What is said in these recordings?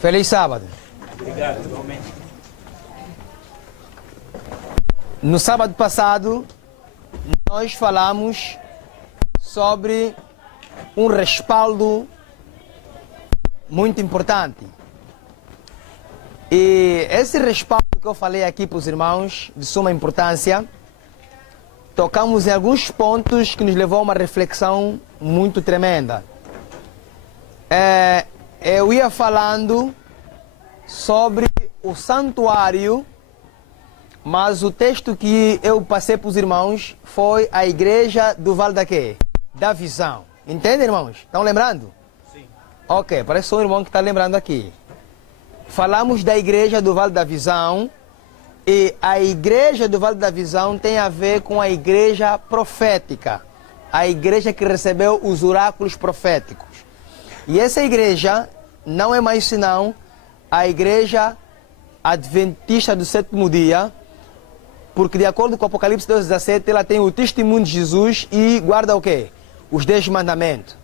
Feliz sábado. Obrigado, igualmente. No sábado passado, nós falamos sobre um respaldo muito importante. E esse respaldo que eu falei aqui para os irmãos, de suma importância, tocamos em alguns pontos que nos levou a uma reflexão muito tremenda. Eu ia falando sobre o santuário, mas o texto que eu passei para os irmãos foi a igreja do Vale da quê? Da Visão. Entendem, irmãos? Estão lembrando? Sim. Ok, parece um irmão que está lembrando aqui. Falamos da igreja do Vale da Visão, e a igreja do Vale da Visão tem a ver com a igreja profética, a igreja que recebeu os oráculos proféticos. E essa igreja não é mais senão a igreja adventista do sétimo dia, porque de acordo com o Apocalipse 2:17, ela tem o testemunho de Jesus e guarda o quê? Os 10 mandamentos.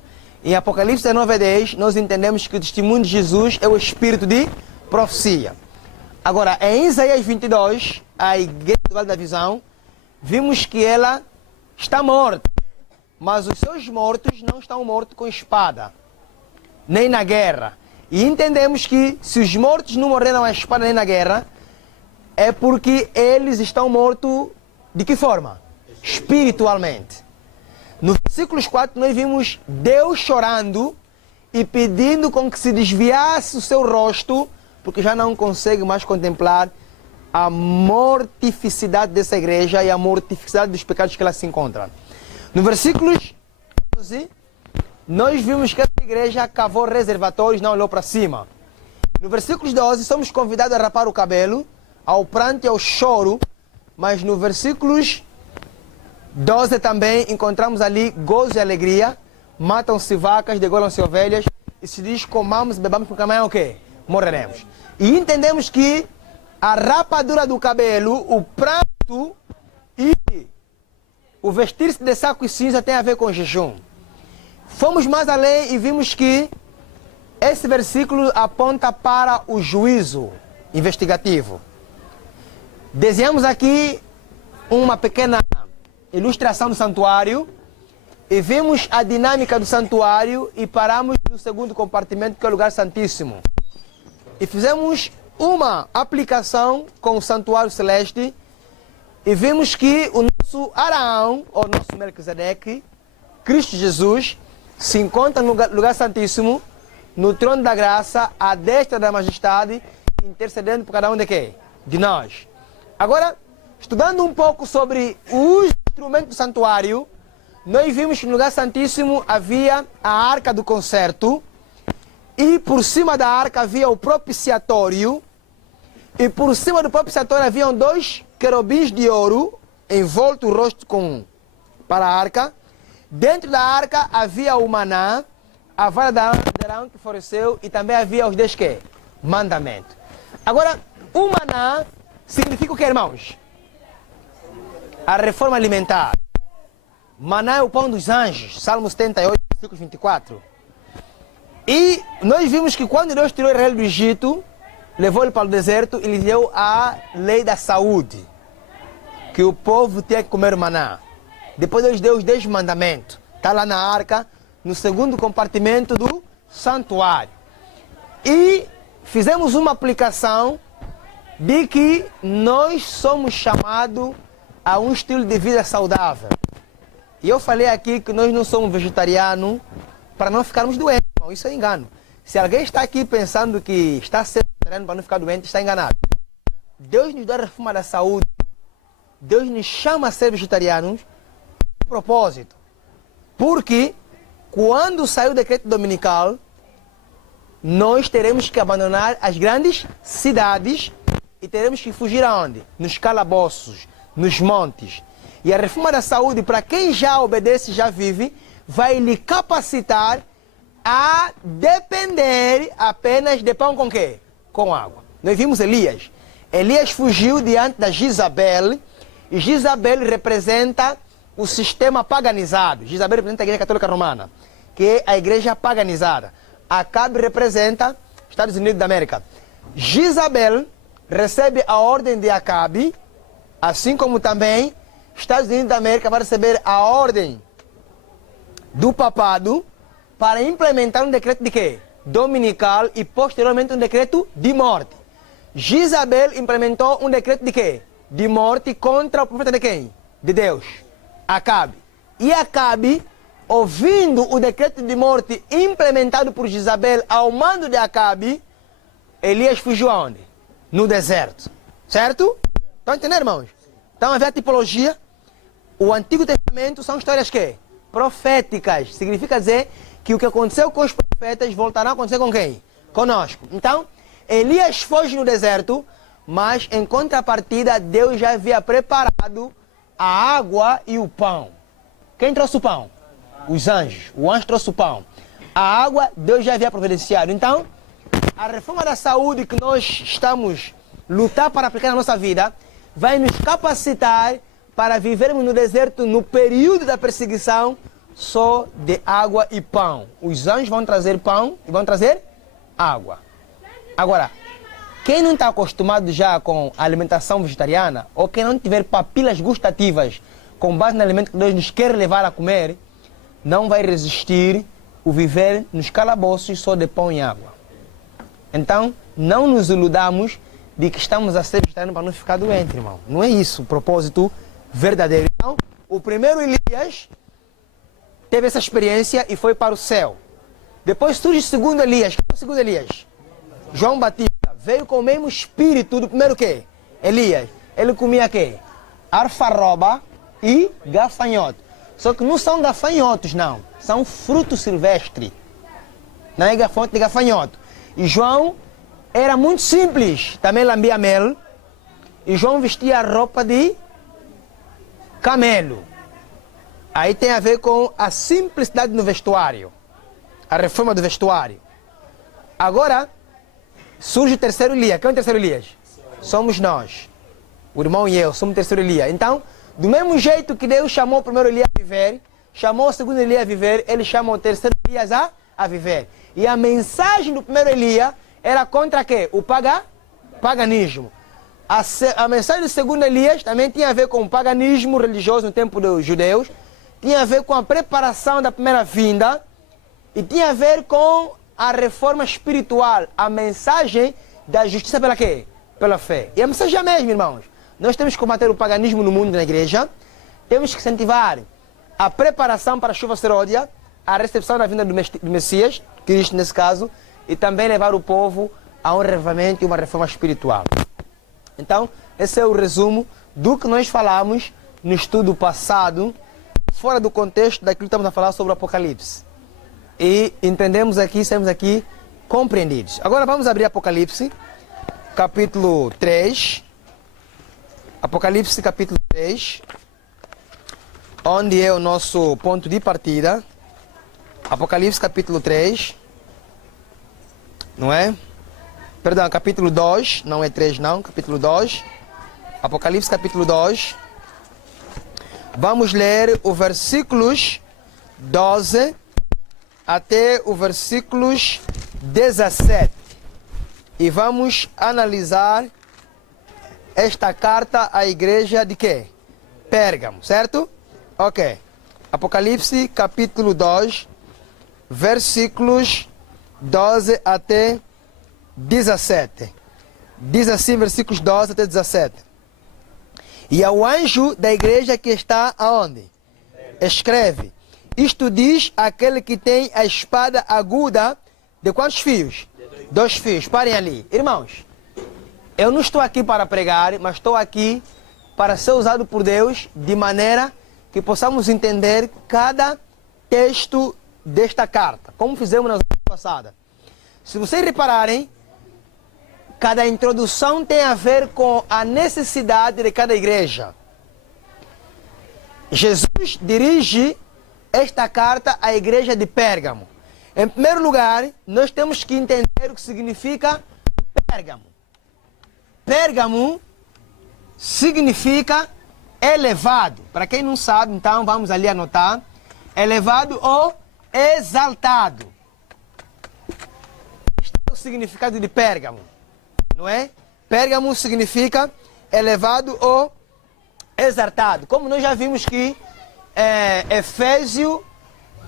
Em Apocalipse 19:10, nós entendemos que o testemunho de Jesus é o espírito de profecia. Agora, em Isaías 22, a igreja do Vale da Visão, vimos que ela está morta, mas os seus mortos não estão mortos com espada, nem na guerra. E entendemos que se os mortos não morreram na espada nem na guerra, é porque eles estão mortos de que forma? Espiritualmente. No versículo 4 nós vimos Deus chorando e pedindo com que se desviasse o seu rosto, porque já não consegue mais contemplar a mortificidade dessa igreja e a mortificidade dos pecados que ela se encontra. No versículo 11, nós vimos que essa igreja cavou reservatórios, não olhou para cima. No versículo 12, somos convidados a rapar o cabelo, ao pranto e ao choro, mas no versículos 12 também encontramos ali gozo e alegria, matam-se vacas, degolam-se ovelhas, e se diz comamos e bebamos porque amanhã o quê? Morreremos. E entendemos que a rapadura do cabelo, o pranto e o vestir-se de saco e cinza tem a ver com jejum. Fomos mais além e vimos que esse versículo aponta para o juízo investigativo. Desenhamos aqui uma pequena ilustração do santuário e vimos a dinâmica do santuário e paramos no segundo compartimento, que é o lugar santíssimo. E fizemos uma aplicação com o santuário celeste e vimos que o nosso Arão, ou nosso Melquisedeque, Cristo Jesus, se encontra no lugar santíssimo, no trono da graça, à destra da majestade, intercedendo por cada um de quem? De nós. Agora, estudando um pouco sobre os instrumentos do santuário, nós vimos que no lugar santíssimo havia a arca do concerto, e por cima da arca havia o propiciatório, e por cima do propiciatório haviam 2 querubins de ouro, envolto o rosto para a arca. Dentro da arca havia o maná, a vara de Arão que floresceu, e também havia os 10 quê? Mandamentos. Agora, o maná significa o que, irmãos? A reforma alimentar. Maná é o pão dos anjos, Salmo 78, versículo 24. E nós vimos que quando Deus tirou Israel do Egito, levou ele para o deserto e lhe deu a lei da saúde, que o povo tinha que comer maná. Depois Deus deu os 10 mandamentos. Está lá na arca, no segundo compartimento do santuário. E fizemos uma aplicação de que nós somos chamados a um estilo de vida saudável. E eu falei aqui que nós não somos vegetarianos para não ficarmos doentes. Não, isso é engano. Se alguém está aqui pensando que está sendo vegetariano para não ficar doente, está enganado. Deus nos dá a reforma da saúde. Deus nos chama a ser vegetarianos de propósito. Porque quando sair o decreto dominical, nós teremos que abandonar as grandes cidades e teremos que fugir aonde? Nos calabouços, nos montes. E a reforma da saúde, para quem já obedece, já vive, vai lhe capacitar a depender apenas de pão com quê? Com água. Nós vimos Elias. Elias fugiu diante da Jezabel, e Jezabel representa o sistema paganizado. Jezabel representa a Igreja Católica Romana, que é a igreja paganizada. Acabe representa Estados Unidos da América. Jezabel recebe a ordem de Acabe, assim como também Estados Unidos da América vai receber a ordem do papado para implementar um decreto de quê? Dominical e posteriormente um decreto de morte. Jezabel implementou um decreto de quê? De morte contra o profeta de quem? De Deus, Acabe. E Acabe, ouvindo o decreto de morte implementado por Jezabel ao mando de Acabe, Elias fugiu aonde? No deserto. Certo? Estão entendendo, irmãos? Então, a ver a tipologia. O Antigo Testamento são histórias que? Proféticas. Significa dizer que o que aconteceu com os profetas voltará a acontecer com quem? Conosco. Então, Elias foge no deserto, mas em contrapartida, Deus já havia preparado a água e o pão. Quem trouxe o pão? Os anjos. O anjo trouxe o pão. A água, Deus já havia providenciado. Então, a reforma da saúde que nós estamos lutar para aplicar na nossa vida vai nos capacitar para vivermos no deserto no período da perseguição só de água e pão. Os anjos vão trazer pão e vão trazer água. Agora, quem não está acostumado já com a alimentação vegetariana ou quem não tiver papilas gustativas com base no alimento que Deus nos quer levar a comer, não vai resistir o viver nos calabouços só de pão e água. Então, não nos iludamos de que estamos a ser vegetarianos para não ficar doente, irmão. Não é isso o propósito verdadeiro. Então, o primeiro Elias teve essa experiência e foi para o céu. Depois surge o segundo Elias. Quem é o segundo Elias? João Batista. Veio com o mesmo espírito do primeiro quê? Elias. Ele comia quê? Alfarroba e gafanhoto. Só que não são gafanhotos, não. São frutos silvestres. Não é gafanhoto de gafanhoto. E João era muito simples. Também lambia mel. E João vestia roupa de camelo. Aí tem a ver com a simplicidade no vestuário. A reforma do vestuário. Agora, surge o terceiro Elias. Quem é o terceiro Elias? Somos nós. O irmão e eu somos o terceiro Elias. Então, do mesmo jeito que Deus chamou o primeiro Elias a viver, chamou o segundo Elias a viver, ele chama o terceiro Elias a viver. E a mensagem do primeiro Elias era contra quê? O paganismo. A mensagem do segundo Elias também tinha a ver com o paganismo religioso no tempo dos judeus, tinha a ver com a preparação da primeira vinda e tinha a ver com a reforma espiritual, a mensagem da justiça pela quê? Pela fé. E a mensagem é a mesma, irmãos. Nós temos que combater o paganismo no mundo, na igreja, temos que incentivar a preparação para a chuva seródia, a recepção da vinda do Messias, Cristo nesse caso, e também levar o povo a um revivamento e uma reforma espiritual. Então, esse é o resumo do que nós falamos no estudo passado, fora do contexto daquilo que estamos a falar sobre o Apocalipse. E entendemos aqui, estamos aqui compreendidos. Agora vamos abrir Apocalipse, capítulo 3. Apocalipse, capítulo 3, onde é o nosso ponto de partida. Apocalipse, capítulo 3. Não é? Perdão, capítulo 2, não é 3 não, capítulo 2. Apocalipse, capítulo 2. Vamos ler os versículos 12 até os versículos 17. E vamos analisar esta carta à igreja de quê? Pérgamo, certo? Ok. Apocalipse, capítulo 2, versículos 12 até 17. Diz assim, versículos 12 até 17. E ao anjo da igreja que está aonde? Escreve. Isto diz aquele que tem a espada aguda de quantos fios? 2 fios. Parem ali. Irmãos, eu não estou aqui para pregar, mas estou aqui para ser usado por Deus de maneira que possamos entender cada texto desta carta, como fizemos na semana passada. Se vocês repararem, cada introdução tem a ver com a necessidade de cada igreja. Jesus dirige esta carta à igreja de Pérgamo. Em primeiro lugar, nós temos que entender o que significa Pérgamo. Pérgamo significa elevado. Para quem não sabe, então vamos ali anotar. Elevado ou exaltado. Este é o significado de Pérgamo? Não é? Pérgamo significa elevado ou exaltado. Como nós já vimos que Efésio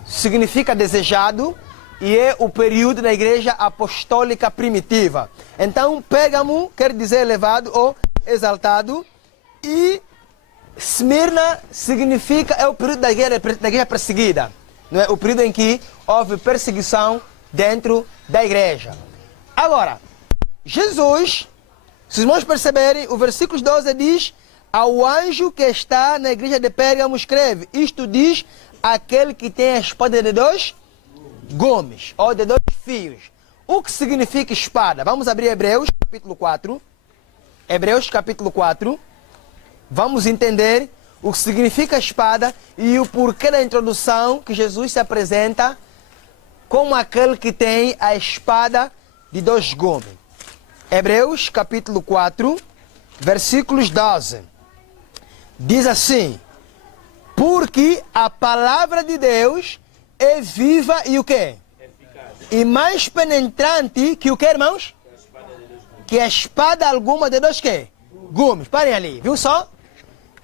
significa desejado e é o período da igreja apostólica primitiva. Então, Pérgamo quer dizer elevado ou exaltado e Esmirna significa, é o período da igreja perseguida. Não é? O período em que houve perseguição dentro da igreja. Agora, Jesus, se os irmãos perceberem, o versículo 12 diz: ao anjo que está na igreja de Pérgamo escreve, isto diz aquele que tem a espada de 2 gumes, ou de 2 fios. O que significa espada? Vamos abrir Hebreus capítulo 4. Hebreus capítulo 4. Vamos entender o que significa espada e o porquê da introdução que Jesus se apresenta como aquele que tem a espada de 2 gumes. Hebreus capítulo 4, versículos 12. Diz assim: porque a palavra de Deus é viva e o quê? E mais penetrante que o que, irmãos? Que a espada alguma de 2 quê? Gumes. Parem ali, viu só?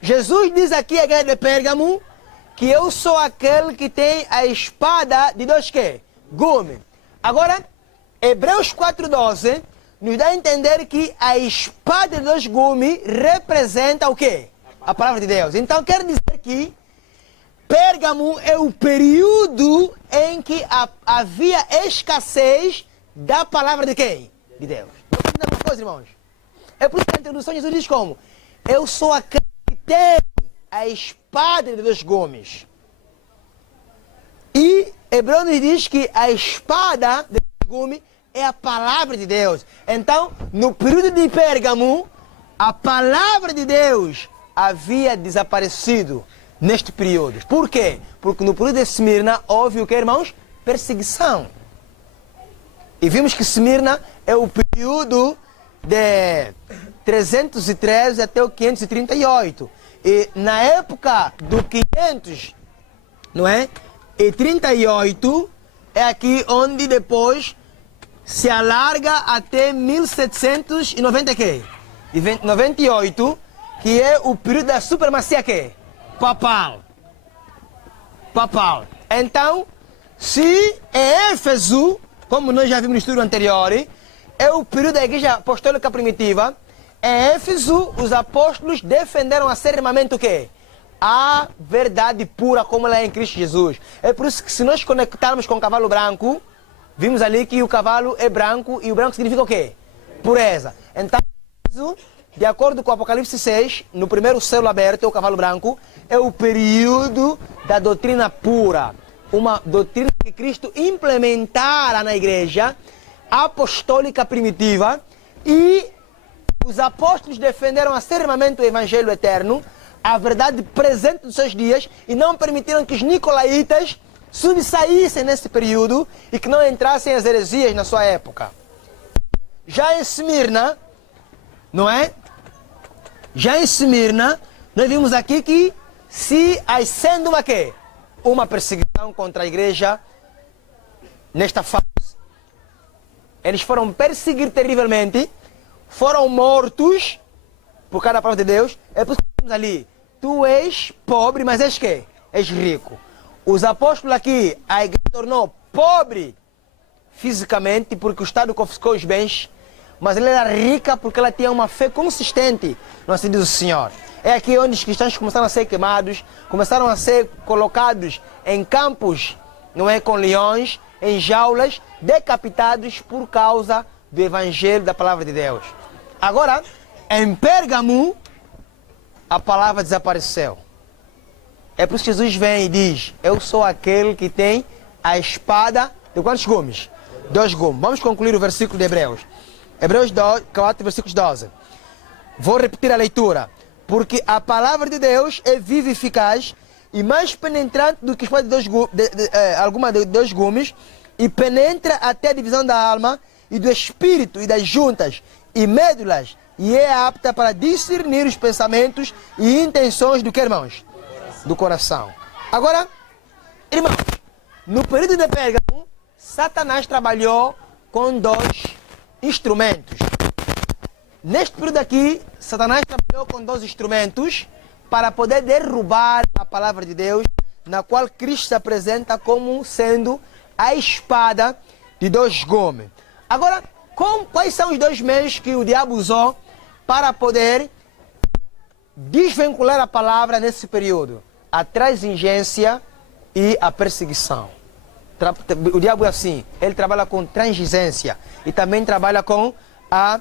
Jesus diz aqui à igreja de Pérgamo que eu sou aquele que tem a espada de 2 quê? Gumes. Agora, Hebreus 4,12 nos dá a entender que a espada de 2 gumes representa o quê? A palavra de Deus. Então, quer dizer que Pérgamo é o período em que havia escassez da palavra de quem? De Deus. Entendeu uma coisa, irmãos? É por isso que a introdução Jesus diz como? Eu sou aquele que tem a espada de 2 gumes. E Hebreu nos diz que a espada de 2 gumes é a palavra de Deus. Então, no período de Pérgamo, a palavra de Deus havia desaparecido neste período. Por quê? Porque no período de Esmirna houve o que, irmãos? Perseguição. E vimos que Esmirna é o período de 313 até o 538. E na época do 500, não é? E 38 é aqui onde depois se alarga até 1798, que é o período da supremacia que papal. Então, se Éfeso, como nós já vimos no estudo anterior, é o período da igreja apostólica primitiva, em Éfeso os apóstolos defenderam acerrimamente o quê? A verdade pura como ela é em Cristo Jesus. É por isso que se nós conectarmos com o cavalo branco, vimos ali que o cavalo é branco e o branco significa o quê? Pureza. Então, de acordo com o Apocalipse 6, no primeiro selo aberto, o cavalo branco, é o período da doutrina pura. Uma doutrina que Cristo implementara na igreja apostólica primitiva e os apóstolos defenderam acerrimamente o evangelho eterno, a verdade presente dos seus dias, e não permitiram que os nicolaítas subsaíssem nesse período e que não entrassem as heresias na sua época. Já em Esmirna, não é? Já em Esmirna, nós vimos aqui que se acende uma quê? Uma perseguição contra a igreja nesta fase. Eles foram perseguir terrivelmente, foram mortos por causa da palavra de Deus. É por isso que temos ali, tu és pobre, mas és quê? És rico. Os apóstolos aqui, a igreja tornou pobre fisicamente porque o Estado confiscou os bens, mas ela era rica porque ela tinha uma fé consistente no Senhor do Senhor. É aqui onde os cristãos começaram a ser queimados, começaram a ser colocados em campos, não é, com leões, em jaulas, decapitados por causa do evangelho da palavra de Deus. Agora, em Pérgamo, a palavra desapareceu. É por isso que Jesus vem e diz, eu sou aquele que tem a espada de quantos gumes? 2 gumes. Vamos concluir o versículo de Hebreus. Hebreus 4, versículos 12. Vou repetir a leitura. Porque a palavra de Deus é viva e eficaz e mais penetrante do que a espada de 2 gumes, e penetra até a divisão da alma e do espírito e das juntas e médulas, e é apta para discernir os pensamentos e intenções do que, irmãos? Do coração. Agora, irmãos, no período de Pérgamo, Satanás trabalhou com 2 instrumentos. Neste período aqui, Satanás trabalhou com 2 instrumentos para poder derrubar a palavra de Deus, na qual Cristo se apresenta como sendo a espada de 2 gumes. Agora, quais são os 2 meios que o diabo usou para poder desvincular a palavra nesse período? A transigência e a perseguição. O diabo é assim, ele trabalha com transigência e também trabalha com a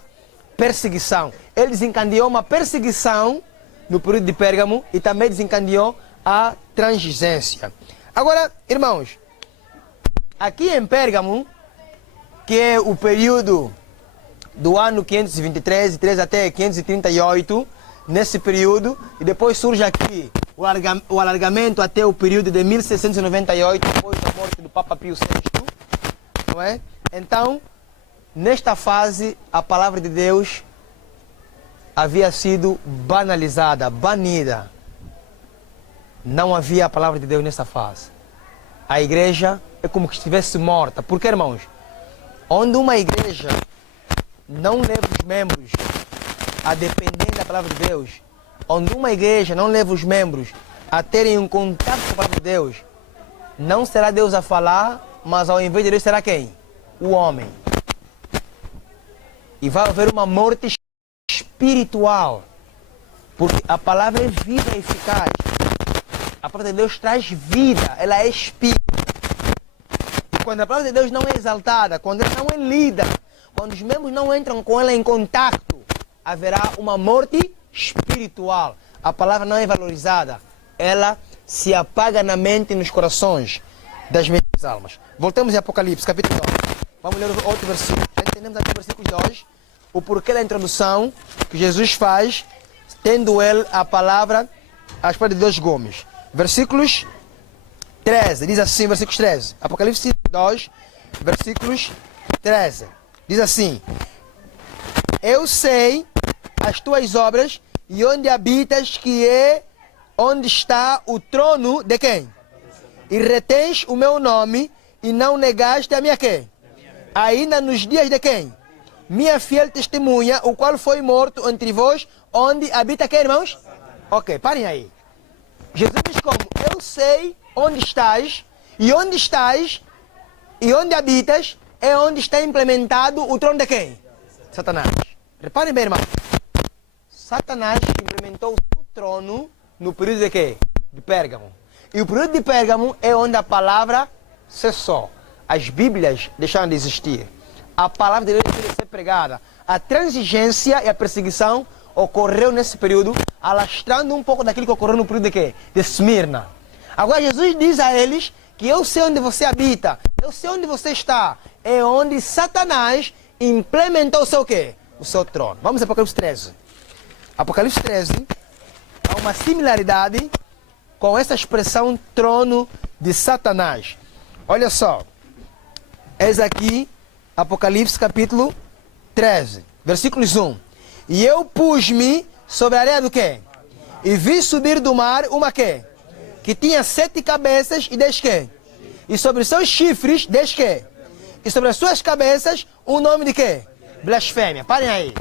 perseguição. Ele desencadeou uma perseguição no período de Pérgamo e também desencadeou a transigência. Agora, irmãos, aqui em Pérgamo, que é o período do ano 523 até 538, nesse período, e depois surge aqui o alargamento até o período de 1698, depois da morte do Papa Pio VI, não é? Então, nesta fase, a palavra de Deus havia sido banalizada, banida. Não havia a palavra de Deus nessa fase. A igreja é como que estivesse morta. Porque, irmãos, onde uma igreja não leva os membros a depender da palavra de Deus, onde uma igreja não leva os membros a terem um contato com a palavra de Deus, não será Deus a falar, mas ao invés de Deus será quem? O homem. E vai haver uma morte espiritual, porque a palavra é viva e eficaz. A palavra de Deus traz vida, ela é espírito. E quando a palavra de Deus não é exaltada, quando ela não é lida, quando os membros não entram com ela em contato, haverá uma morte espiritual. A palavra não é valorizada, ela se apaga na mente e nos corações das minhas almas. Voltamos em Apocalipse, capítulo 9. Vamos ler outro versículo. Já entendemos aqui o versículo 2, o porquê da introdução que Jesus faz, tendo ele a palavra, a espada de 2 gumes. Versículos 13, diz assim, versículos 13. Apocalipse 2, versículos 13. Diz assim: eu sei as tuas obras e onde habitas, que é onde está o trono de quem? E retens o meu nome e não negaste a minha quem? Ainda nos dias de quem? Minha fiel testemunha, o qual foi morto entre vós, onde habita quem, irmãos? Ok, parem aí. Jesus diz como? Eu sei onde estás e onde habitas é onde está implementado o trono de quem? Satanás. Reparem bem, irmão. Satanás implementou o trono no período de quê? De Pérgamo. E o período de Pérgamo é onde a palavra cessou. As Bíblias deixaram de existir. A palavra de Deus deixou de ser pregada. A transigência e a perseguição ocorreu nesse período, alastrando um pouco daquilo que ocorreu no período de quê? De Esmirna. Agora Jesus diz a eles que eu sei onde você habita, eu sei onde você está. É onde Satanás implementou o seu quê? O seu trono. Vamos a Apocalipse 13. Apocalipse 13 há uma similaridade com essa expressão trono de Satanás. Olha só. Eis aqui Apocalipse capítulo 13, versículos 1. E eu pus-me sobre a areia do quê? E vi subir do mar uma quê? Que tinha 7 cabeças e 10 quê? E sobre seus chifres 10 quê? E sobre as suas cabeças um nome de quê? Blasfêmia. Parem aí.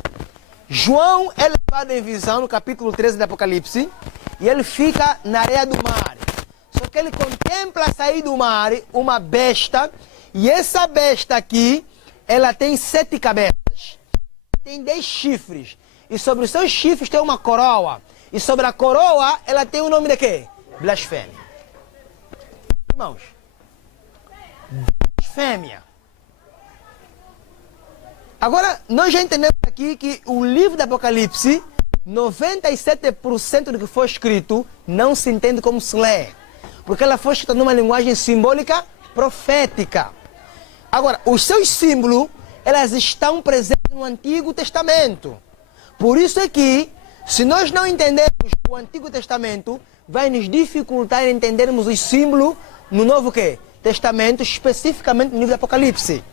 João é levado em visão no capítulo 13 do Apocalipse e ele fica na areia do mar. Só que ele contempla sair do mar uma besta, e essa besta aqui, ela tem 7 cabeças, tem 10 chifres, e sobre os seus chifres tem uma coroa, e sobre a coroa ela tem o nome de quê? Blasfêmia. Irmãos, blasfêmia. Agora, nós já entendemos aqui que o livro do Apocalipse, 97% do que foi escrito não se entende como se lê, porque ela foi escrita numa linguagem simbólica profética. Agora, os seus símbolos, elas estão presentes no Antigo Testamento. Por isso é que, se nós não entendermos o Antigo Testamento, vai nos dificultar entendermos os símbolos no Novo quê? Testamento, especificamente no livro do Apocalipse.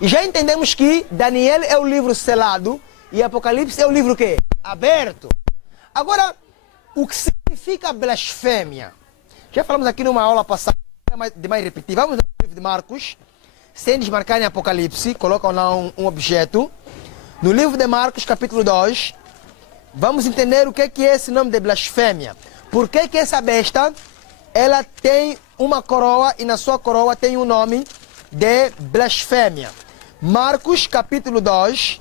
E já entendemos que Daniel é o livro selado e Apocalipse é o livro quê? Aberto. Agora, o que significa blasfêmia? Já falamos aqui numa aula passada, de mais repetir. Vamos no livro de Marcos, sem desmarcar em Apocalipse, colocam lá um objeto. No livro de Marcos, capítulo 2, vamos entender o que é esse nome de blasfêmia. Por que essa besta, ela tem uma coroa e na sua coroa tem um nome de blasfêmia. Marcos, capítulo 2,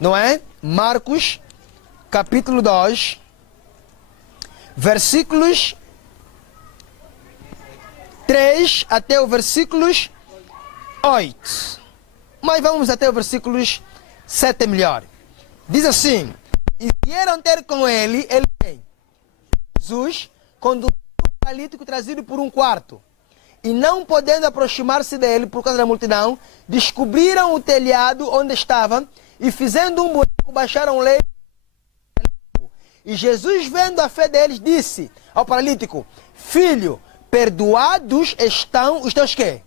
não é? Marcos, capítulo 2, versículos 3 até o versículos 8. Mas vamos até o versículos 7 melhor. Diz assim: e vieram ter com ele quem? Jesus, conduzido um paralítico trazido por um quarto. E não podendo aproximar-se dele por causa da multidão, descobriram o telhado onde estava e, fazendo um buraco, baixaram o leito. E Jesus, vendo a fé deles, disse ao paralítico: filho, perdoados estão os teus quê?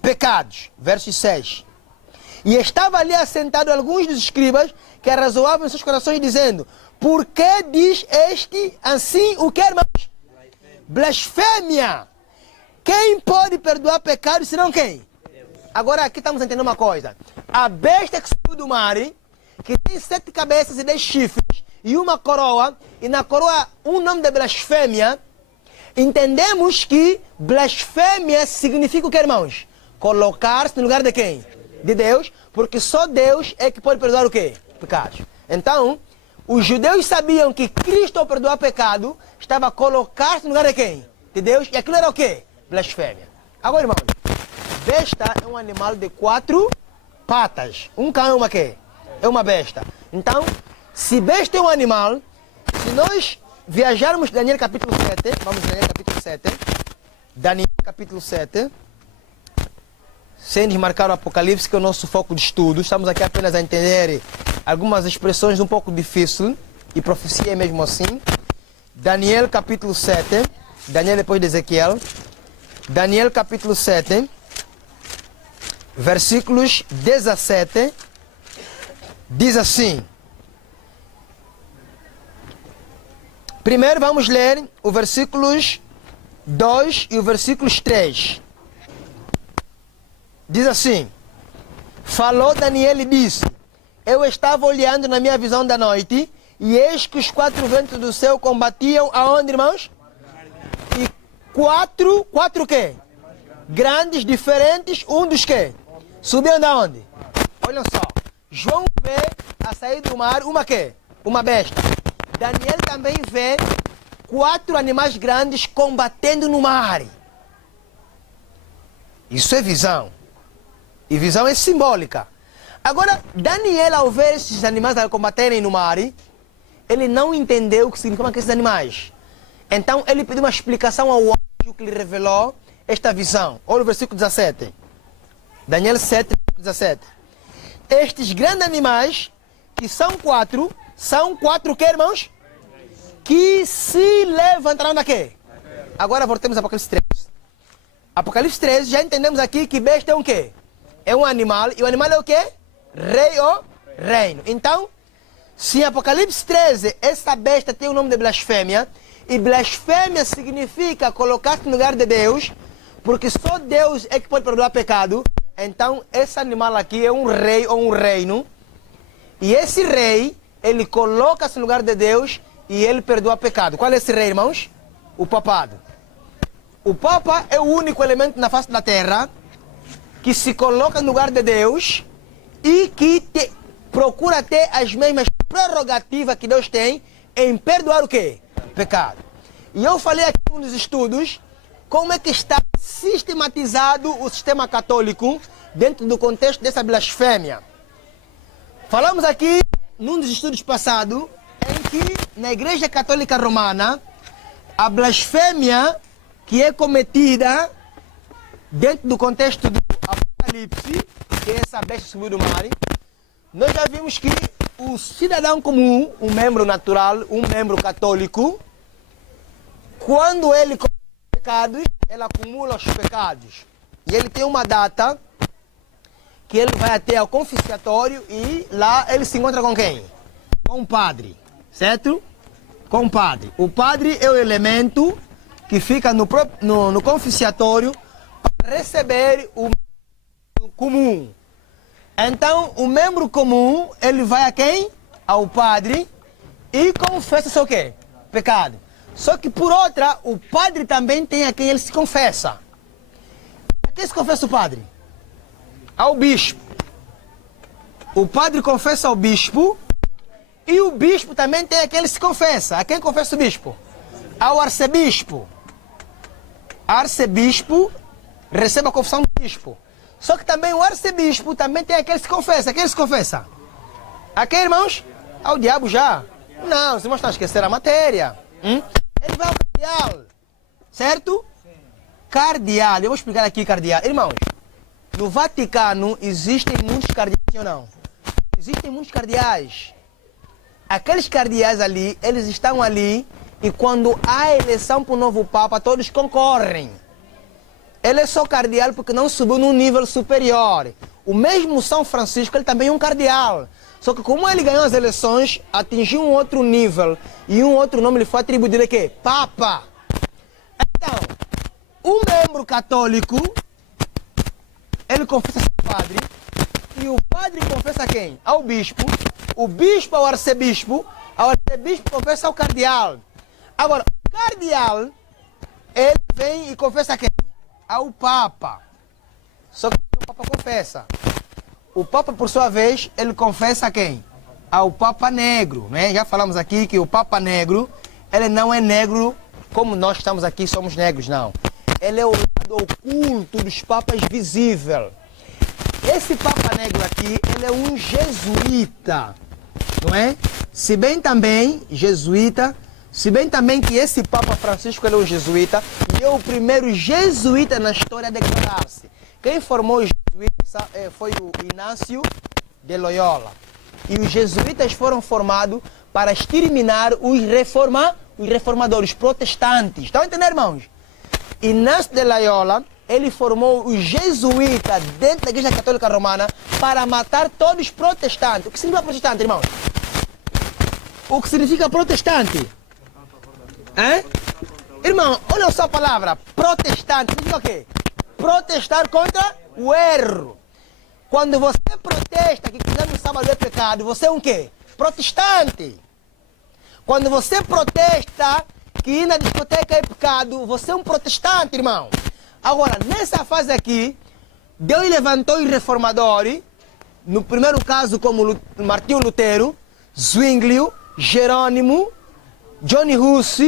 Pecados. Verso 6. E estava ali assentado alguns dos escribas que arrazoavam em seus corações, dizendo: por que diz este assim o que, irmãos? Blasfêmia! Quem pode perdoar pecados senão quem? Agora aqui estamos entendendo uma coisa. A besta que subiu do mar, que tem 7 cabeças e 10 chifres, e uma coroa, e na coroa um nome de blasfêmia, entendemos que blasfêmia significa o que, irmãos? Colocar-se no lugar de quem? De Deus, porque só Deus é que pode perdoar o quê? Pecados. Então, os judeus sabiam que Cristo, ao perdoar pecado, estava a colocar-se no lugar de quem? De Deus, e aquilo era o quê? Blasfêmia. Agora, irmãos, besta é um animal de 4 patas. Um cão é uma quê? É uma besta. Então, se besta é um animal, se nós viajarmos Daniel capítulo 7, vamos Daniel capítulo 7, Daniel capítulo 7, sem desmarcar o Apocalipse, que é o nosso foco de estudo, estamos aqui apenas a entender algumas expressões um pouco difíceis, e profecia é mesmo assim. Daniel capítulo 7, Daniel depois de Ezequiel, Daniel capítulo 7, versículos 17, diz assim. Primeiro vamos ler o versículos 2 e o versículos 3. Diz assim: falou Daniel e disse: eu estava olhando na minha visão da noite, e eis que os 4 ventos do céu combatiam aonde, irmãos? E quatro o quê? Grandes, diferentes, um dos quê? Subiam de onde? Olha só, João vê a sair do mar uma quê? Uma besta. Daniel também vê 4 animais grandes combatendo no mar. Isso é visão. E visão é simbólica. Agora, Daniel, ao ver esses animais combaterem no mar, ele não entendeu o que significam esses animais. Então, ele pediu uma explicação ao anjo que lhe revelou esta visão. Olha o versículo 17. Daniel 7, 17. Estes grandes animais, que são 4, são 4 que, irmãos? Que se levantarão daqui. Agora voltemos a Apocalipse 13. Apocalipse 13, já entendemos aqui que besta é um quê? É um animal, e o animal é o quê? Rei ou reino. Então, se em Apocalipse 13 essa besta tem o nome de blasfêmia, e blasfêmia significa colocar-se no lugar de Deus, porque só Deus é que pode perdoar pecado, então esse animal aqui é um rei ou um reino, e esse rei, ele coloca-se no lugar de Deus e ele perdoa pecado. Qual é esse rei, irmãos? O papado. O Papa é o único elemento na face da terra que se coloca no lugar de Deus e que procura ter as mesmas prerrogativas que Deus tem em perdoar o quê? Pecado. E eu falei aqui em um dos estudos como é que está sistematizado o sistema católico dentro do contexto dessa blasfêmia. Falamos aqui, num dos estudos passados, em que na Igreja Católica Romana, a blasfêmia que é cometida dentro do contexto do Apocalipse, que é essa besta subiu do mar, nós já vimos que o cidadão comum, um membro natural, um membro católico, quando ele comete pecados, ele acumula os pecados. E ele tem uma data que ele vai até ao confiscatório e lá ele se encontra com quem? Com o padre, certo? Com o padre. O padre é o elemento que fica no confiscatório para receber o comum. Então, o membro comum, ele vai a quem? Ao padre e confessa seu quê? Pecado. Só que por outra, o padre também tem a quem ele se confessa. A quem se confessa o padre? Ao bispo. O padre confessa ao bispo e o bispo também tem a quem ele se confessa. A quem confessa o bispo? Ao arcebispo. Arcebispo recebe a confissão do bispo. Só que também o arcebispo também tem a quem ele se confessa. A quem ele se confessa? A quem, irmãos? Ao diabo já. Não, os irmãos estão a esquecer a matéria. Ele vai ao cardeal. Certo? Sim. Cardeal. Eu vou explicar aqui cardeal. Irmãos, no Vaticano existem muitos cardeais ou não? Existem muitos cardeais. Aqueles cardeais ali, eles estão ali e quando há eleição para o novo Papa, todos concorrem. Ele é só cardeal porque não subiu num nível superior. O mesmo São Francisco, ele também é um cardeal. Só que como ele ganhou as eleições, atingiu um outro nível e um outro nome lhe foi atribuído aqui, Papa. Então, um membro católico, ele confessa ao padre, e o padre confessa a quem? Ao bispo, o bispo ao arcebispo confessa ao cardeal. Agora, o cardeal, ele vem e confessa a quem? Ao Papa. Só que o Papa confessa. O Papa, por sua vez, ele confessa a quem? Ao Papa Negro, né? Já falamos aqui que o Papa Negro, ele não é negro como nós que estamos aqui somos negros, não. Ele é o lado oculto dos papas visível. Esse Papa Negro aqui, ele é um jesuíta, não é? Se bem também, jesuíta, se bem também que esse Papa Francisco, ele é um jesuíta, e é o primeiro jesuíta na história a declarar-se. Quem formou os jesuítas foi o Inácio de Loyola. E os jesuítas foram formados para exterminar os reformadores, os protestantes. Estão entendendo, irmãos? Inácio de Loyola, ele formou os jesuítas dentro da Igreja Católica Romana para matar todos os protestantes. O que significa protestante, irmãos? O que significa protestante? Hein? Irmão, olha só a palavra, protestante, significa o quê? Protestar contra o erro. Quando você protesta que pisar no sábado é pecado, você é um quê? Protestante. Quando você protesta que ir na discoteca é pecado, você é um protestante, irmão. Agora, nessa fase aqui, Deus levantou os reformadores, no primeiro caso como Martinho Lutero, Zwinglio, Jerônimo, Johnny Huss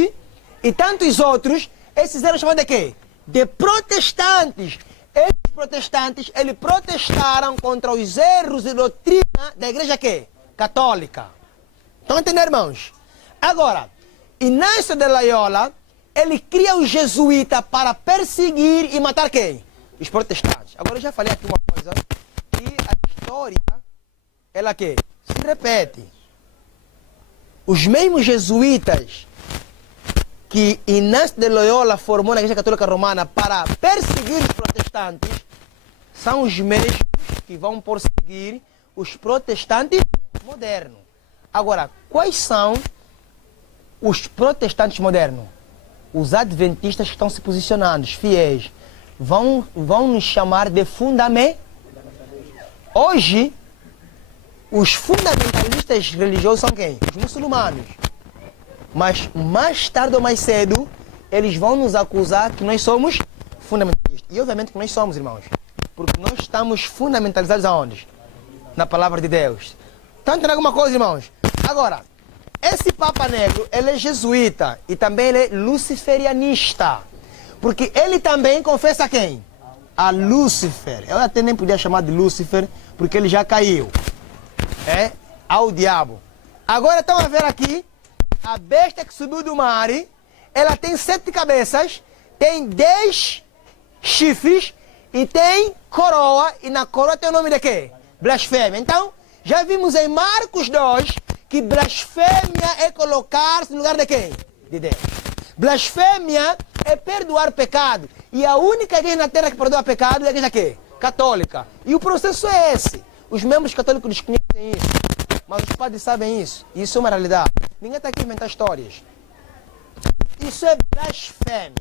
e tantos outros. Esses eram chamados de quê? De protestantes. Esses protestantes, eles protestaram contra os erros e doutrina da igreja quê? Católica. Estão entendendo, irmãos? Agora, Inácio de Loyola, ele cria os jesuítas para perseguir e matar quem? Os protestantes. Agora eu já falei aqui uma coisa, que a história, ela que se repete. Os mesmos jesuítas que Inácio de Loyola formou na Igreja Católica Romana para perseguir os protestantes, são os mesmos que vão perseguir os protestantes modernos. Agora, quais são os protestantes modernos? Os adventistas que estão se posicionando, os fiéis, vão nos chamar de fundamentalistas. Hoje, os fundamentalistas religiosos são quem? Os muçulmanos. Mas mais tarde ou mais cedo, eles vão nos acusar que nós somos fundamentalistas. E obviamente que nós somos, irmãos. Porque nós estamos fundamentalizados aonde? Na palavra de Deus. Estão entendendo alguma coisa, irmãos? Agora, esse Papa Negro, ele é jesuíta e também ele é luciferianista. Porque ele também confessa quem? A Lúcifer. Eu até nem podia chamar de Lúcifer, porque ele já caiu. Ao diabo. Agora estão a ver aqui, a besta que subiu do mar, ela tem 7 cabeças, tem 10 chifres e tem coroa, e na coroa tem o nome de quê? Blasfêmia. Então, já vimos em Marcos 2 que blasfêmia é colocar-se no lugar de quem? De Deus. Blasfêmia é perdoar pecado. E a única igreja na terra que perdoa pecado é a igreja quê? Católica. E o processo é esse. Os membros católicos desconhecem isso. Mas os padres sabem isso. E isso é uma realidade. Ninguém está aqui a inventar histórias. Isso é blasfêmia.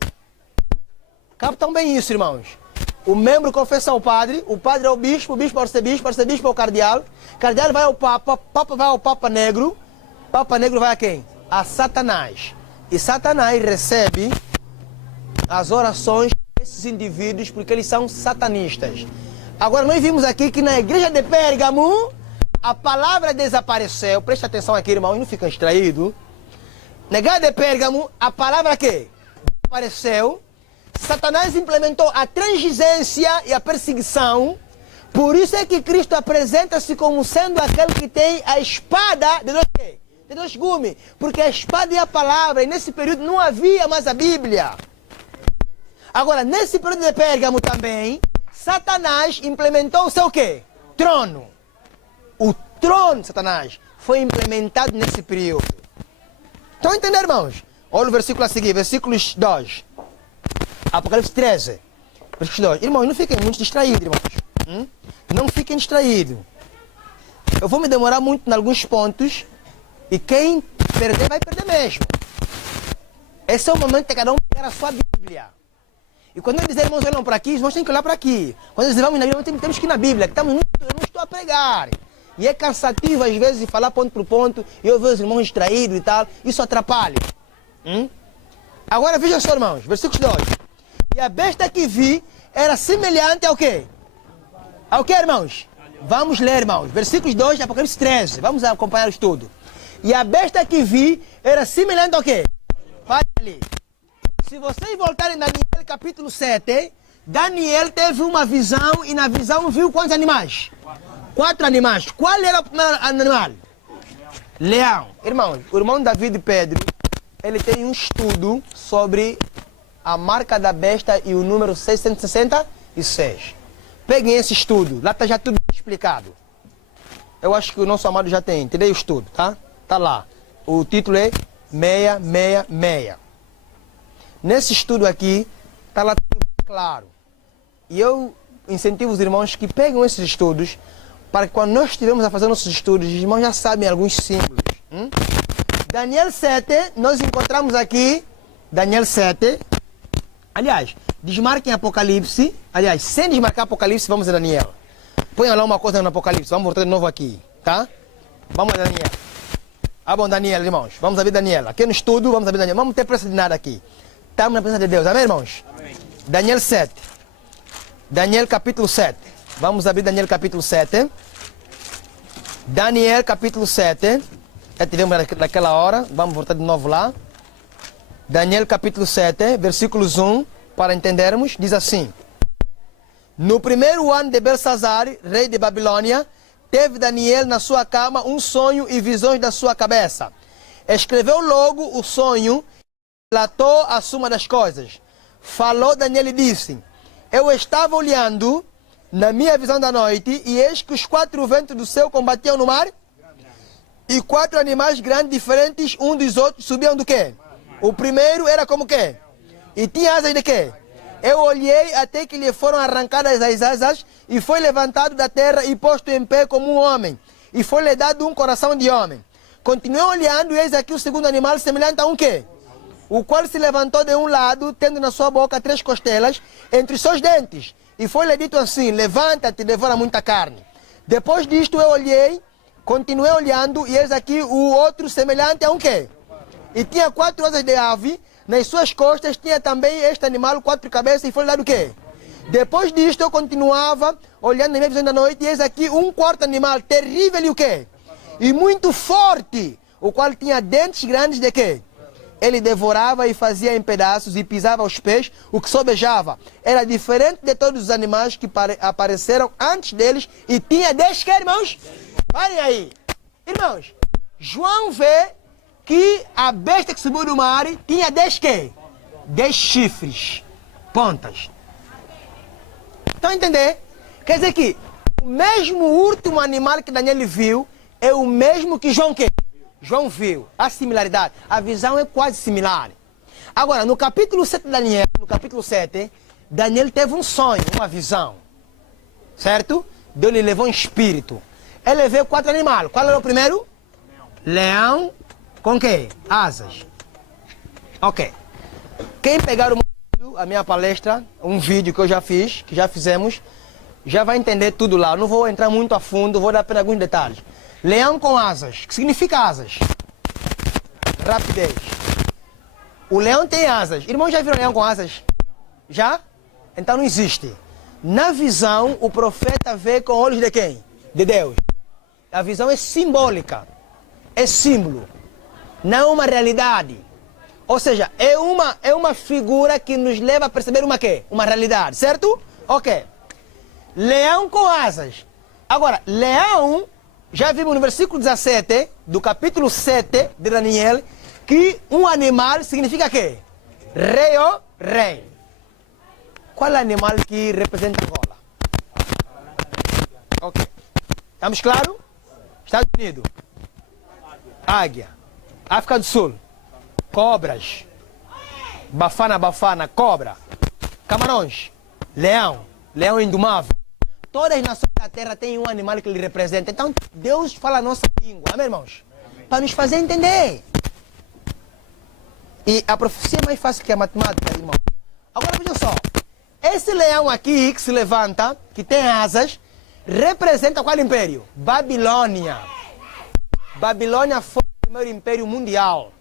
Captam bem isso, irmãos. O membro confessa ao padre, o padre é o bispo é o arcebispo é o cardeal vai ao papa vai ao papa negro vai a quem? A Satanás. E Satanás recebe as orações desses indivíduos porque eles são satanistas. Agora nós vimos aqui que na igreja de Pérgamo a palavra desapareceu. Preste atenção aqui, irmão, e não fica distraído. Na igreja de Pérgamo a palavra que desapareceu. Satanás implementou a transigência e a perseguição. Por isso é que Cristo apresenta-se como sendo aquele que tem a espada de dois gumes. Porque a espada é a palavra, e nesse período não havia mais a Bíblia. Agora, nesse período de Pérgamo também, Satanás implementou o seu quê? Trono. O trono de Satanás foi implementado nesse período. Estão entendendo, irmãos? Olha o versículo a seguir, versículos 2. Apocalipse 13, versículo 2. Irmãos, não fiquem muito distraídos, irmãos. Não fiquem distraídos. Eu vou me demorar muito em alguns pontos. E quem perder, vai perder mesmo. Esse é o momento de cada um pegar a sua Bíblia. E quando eu dizer, irmãos, olham para aqui, irmãos têm que olhar para aqui. Quando eles vão na Bíblia, temos que ir na Bíblia. Eu não estou a pregar. E é cansativo, às vezes, falar ponto por ponto. E eu vejo os irmãos distraídos e tal. Isso atrapalha. Agora, vejam só, irmãos. Versículo 2. E a besta que vi era semelhante ao quê? Ao quê, irmãos? Vamos ler, irmãos. Versículos 2 de Apocalipse 13. Vamos acompanhar o estudo. E a besta que vi era semelhante ao quê? Vai ali. Se vocês voltarem em Daniel capítulo 7, Daniel teve uma visão e na visão viu quantos animais? 4 animais. Qual era o primeiro animal? Leão. Irmãos, o irmão David Pedro, ele tem um estudo sobre a marca da besta e o número 666. Peguem esse estudo, lá está já tudo explicado. Eu acho que o nosso amado já tem, tirei o estudo, tá? Tá lá. O título é 666. Nesse estudo aqui, está lá tudo claro. E eu incentivo os irmãos que peguem esses estudos, para que quando nós estivermos a fazer nossos estudos, os irmãos já sabem alguns símbolos. Daniel 7, nós encontramos aqui, Daniel 7. Aliás, desmarquem Apocalipse. Aliás, sem desmarcar Apocalipse, vamos a Daniel. Ponham lá uma coisa no Apocalipse, vamos voltar de novo aqui, tá? Vamos a Daniel. Ah, bom, Daniel, irmãos, vamos abrir Daniel. Aqui no estudo, vamos abrir Daniel. Vamos ter pressa de nada aqui. Estamos na presença de Deus, amém, irmãos? Amém. Daniel 7. Daniel capítulo 7. Vamos abrir Daniel capítulo 7. Daniel capítulo 7. Já tivemos naquela hora, vamos voltar de novo lá. Daniel capítulo 7, versículos 1, para entendermos, diz assim. No primeiro ano de Belsazar, rei de Babilônia, teve Daniel na sua cama um sonho e visões da sua cabeça. Escreveu logo o sonho, relatou a suma das coisas. Falou Daniel e disse, eu estava olhando na minha visão da noite, e eis que os 4 ventos do céu combatiam no mar, e 4 animais grandes, diferentes um dos outros, subiam do quê? O primeiro era como quê? E tinha asas de quê? Eu olhei até que lhe foram arrancadas as asas, e foi levantado da terra e posto em pé como um homem, e foi-lhe dado um coração de homem. Continuei olhando, e eis aqui o segundo animal, semelhante a um quê? O qual se levantou de um lado, tendo na sua boca 3 costelas, entre os seus dentes. E foi-lhe dito assim, levanta-te e devora muita carne. Depois disto eu olhei, continuei olhando, e eis aqui o outro semelhante a um quê? E tinha 4 asas de ave, nas suas costas tinha também este animal 4 cabeças, e foi-lhe dado o quê? Depois disto eu continuava olhando na minha visão da noite, e eis aqui um 4º animal, terrível e o quê? E muito forte, o qual tinha dentes grandes de quê? Ele devorava e fazia em pedaços e pisava aos pés o que sobejava. Era diferente de todos os animais que apareceram antes deles e tinha 10 que, irmãos? Parem aí. Irmãos, João vê que a besta que subiu do mar tinha 10 que? 10 chifres, pontas. Estão a entender? Quer dizer que o mesmo último animal que Daniel viu é o mesmo que João quê? João viu a similaridade, a visão é quase similar. Agora, no capítulo 7 de Daniel, Daniel teve um sonho, uma visão, certo? Deus lhe levou um espírito. Ele viu 4 animais. Qual era o primeiro? Leão com quê? Asas. Ok. Quem pegar o a minha palestra, um vídeo que eu já fiz, que já fizemos, já vai entender tudo lá. Eu não vou entrar muito a fundo, vou dar apenas alguns detalhes. Leão com asas. O que significa asas? Rapidez. O leão tem asas. Irmãos, já viram leão com asas? Já? Então não existe. Na visão, o profeta vê com olhos de quem? De Deus. A visão é simbólica. É símbolo. Não é uma realidade. Ou seja, é uma figura que nos leva a perceber uma quê? Uma realidade, certo? Ok. Leão com asas. Agora, leão, já vimos no versículo 17 do capítulo 7 de Daniel, que um animal significa quê? Rei ou rei. Qual é o animal que representa Angola? Ok. Estamos claros? Estados Unidos. Águia. África do Sul. Cobras. Bafana, bafana, cobra. Camarões. Leão. Leão indomável. Todas as nações da terra têm um animal que lhe representa. Então, Deus fala a nossa língua. Amém, irmãos? Para nos fazer entender. E a profecia é mais fácil que a matemática, irmão. Agora, vejam só. Esse leão aqui que se levanta, que tem asas, representa qual império? Babilônia. Babilônia foi o primeiro império mundial.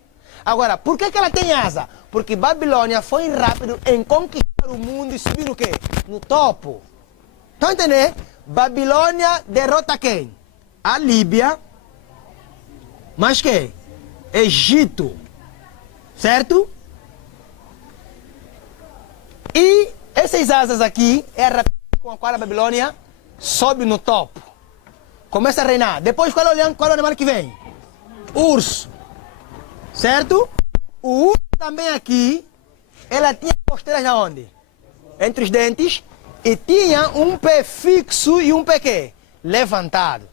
Agora, por que ela tem asa? Porque Babilônia foi rápido em conquistar o mundo e subir o quê? No topo. Estão entendendo? Babilônia derrota quem? A Líbia. Mas quem? Egito. Certo? E essas asas aqui é a rapidez com a qual a Babilônia sobe no topo. Começa a reinar. Depois qual é o animal que vem? Urso. Certo? O urso também aqui, ela tinha costeiras na onde? Entre os dentes. E tinha um pé fixo e um pé quê? Levantado.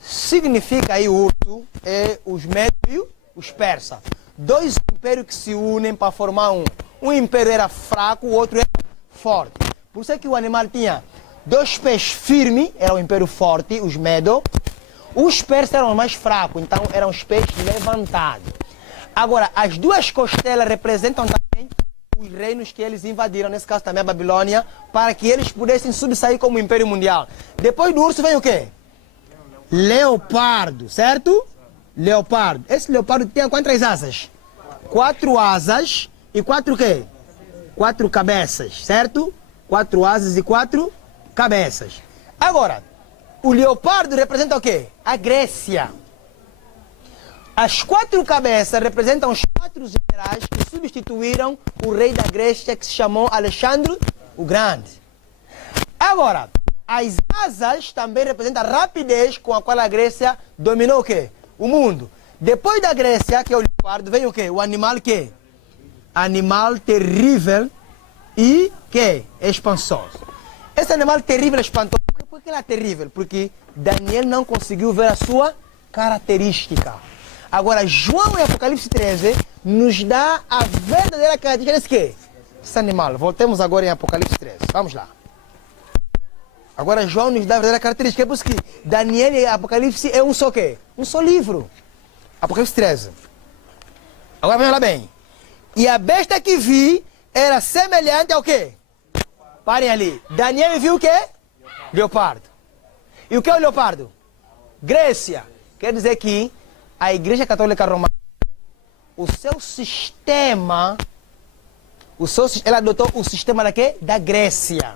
Significa aí o urso é os médios e os persas. Dois impérios que se unem para formar um. Um império era fraco, o outro era forte. Por isso é que o animal tinha dois pés firmes, era o império forte, os medos. Os persas eram mais fracos, então eram os pés levantados. Agora, as duas costelas representam também os reinos que eles invadiram, nesse caso também a Babilônia, para que eles pudessem subsair como império mundial. Depois do urso vem o quê? Leopardo, certo? Leopardo. Esse leopardo tem quantas asas? 4 asas e 4 o quê? 4 cabeças, certo? 4 asas e 4 cabeças. Agora, o leopardo representa o quê? A Grécia. As 4 cabeças representam os 4 generais que substituíram o rei da Grécia, que se chamou Alexandre o Grande. Agora, as asas também representam a rapidez com a qual a Grécia dominou o quê? O mundo. Depois da Grécia, que é o leopardo, vem o quê? O animal que? Animal terrível e que? Expansoso. Esse animal terrível e expansoso, por que ele é terrível? Porque Daniel não conseguiu ver a sua característica. Agora, João em Apocalipse 13 nos dá a verdadeira característica desse quê? Esse animal. Voltemos agora em Apocalipse 13. Vamos lá. Agora João nos dá a verdadeira característica. É por isso que Daniel e Apocalipse é um só quê? Um só livro. Apocalipse 13. Agora vamos lá bem. E a besta que vi era semelhante ao quê? Parem ali. Daniel viu o quê? Leopardo. E o que é o leopardo? Grécia. Quer dizer que a Igreja Católica Romana, o seu sistema, ela adotou o sistema da quê? Da Grécia.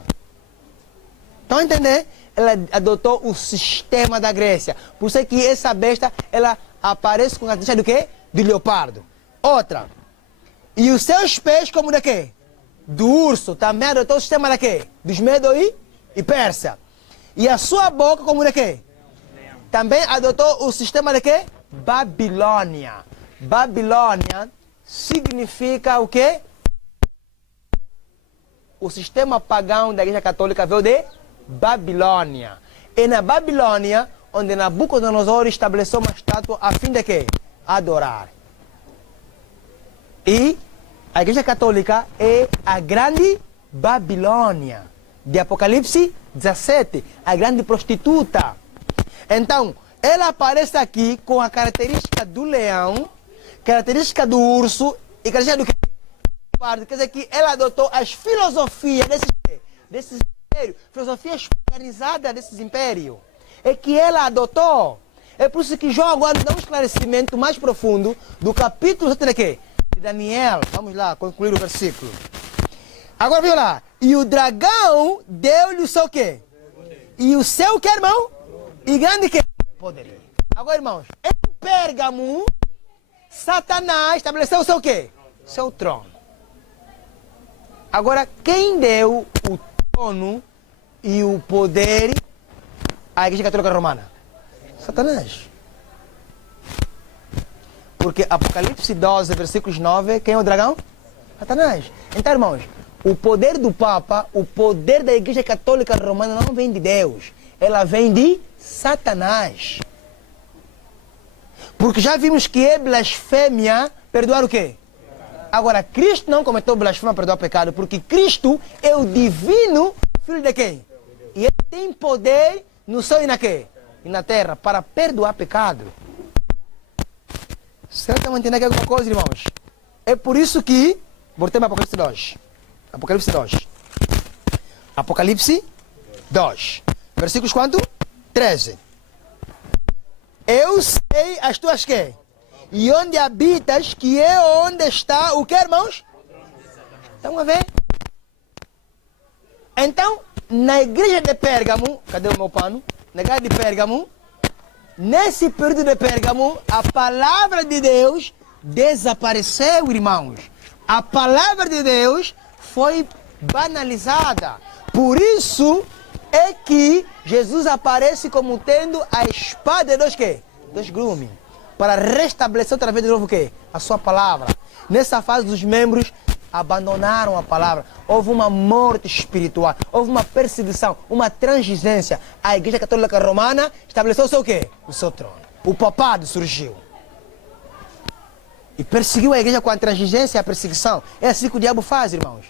Estão entendendo? Ela adotou o sistema da Grécia. Por isso é que essa besta, ela aparece com a característica do quê? Do leopardo. Outra. E os seus pés como da quê? Do urso. Também adotou o sistema da quê? Dos medos e persa. E a sua boca como da quê? Também adotou o sistema de quê? Babilônia. Babilônia significa o quê? O sistema pagão da Igreja Católica veio de Babilônia. E na Babilônia, onde Nabucodonosor estabeleceu uma estátua a fim de quê? Adorar. E a Igreja Católica é a grande Babilônia. De Apocalipse 17, a grande prostituta. Então, ela aparece aqui com a característica do leão, característica do urso e característica do quê? parte, quer dizer que ela adotou as filosofias desses impérios, filosofias organizadas desses impérios. É que ela adotou. É por isso que João agora dá um esclarecimento mais profundo do capítulo de quê? De Daniel. Vamos lá, concluir o versículo. Agora, viu lá. E o dragão deu-lhe o seu quê? E o seu quê, irmão? E grande quê? Poderia. Agora, irmãos, em Pérgamo, Satanás estabeleceu o seu quê? Seu trono. Agora, quem deu o trono e o poder à Igreja Católica Romana? Satanás. Porque Apocalipse 12, versículos 9, quem é o dragão? Satanás. Então, irmãos, o poder do Papa, o poder da Igreja Católica Romana não vem de Deus. Ela vem de Satanás. Porque já vimos que é blasfêmia perdoar o quê? Agora, Cristo não cometeu blasfêmia perdoar o pecado, porque Cristo é o divino filho de quem? E ele tem poder no céu e na quê? E na terra para perdoar pecado. Será que estamos entendendo aqui alguma coisa, irmãos? É por isso que... Voltemos para Apocalipse 2. Apocalipse 2. Apocalipse 2. Versículos quanto? 13. Eu sei as tuas quê? E onde habitas, que é onde está o que, irmãos? Estão a ver? Então, na igreja de Pérgamo, cadê o meu pano? Na igreja de Pérgamo, nesse período de Pérgamo, a palavra de Deus desapareceu, irmãos. A palavra de Deus foi banalizada. Por isso é que Jesus aparece como tendo a espada de dois quê? Dois gumes. Para restabelecer outra vez de novo o quê? A sua palavra. Nessa fase os membros abandonaram a palavra. Houve uma morte espiritual. Houve uma perseguição, uma transigência. A Igreja Católica Romana estabeleceu o seu quê? O seu trono. O papado surgiu. E perseguiu a igreja com a transigência e a perseguição. É assim que o diabo faz, irmãos.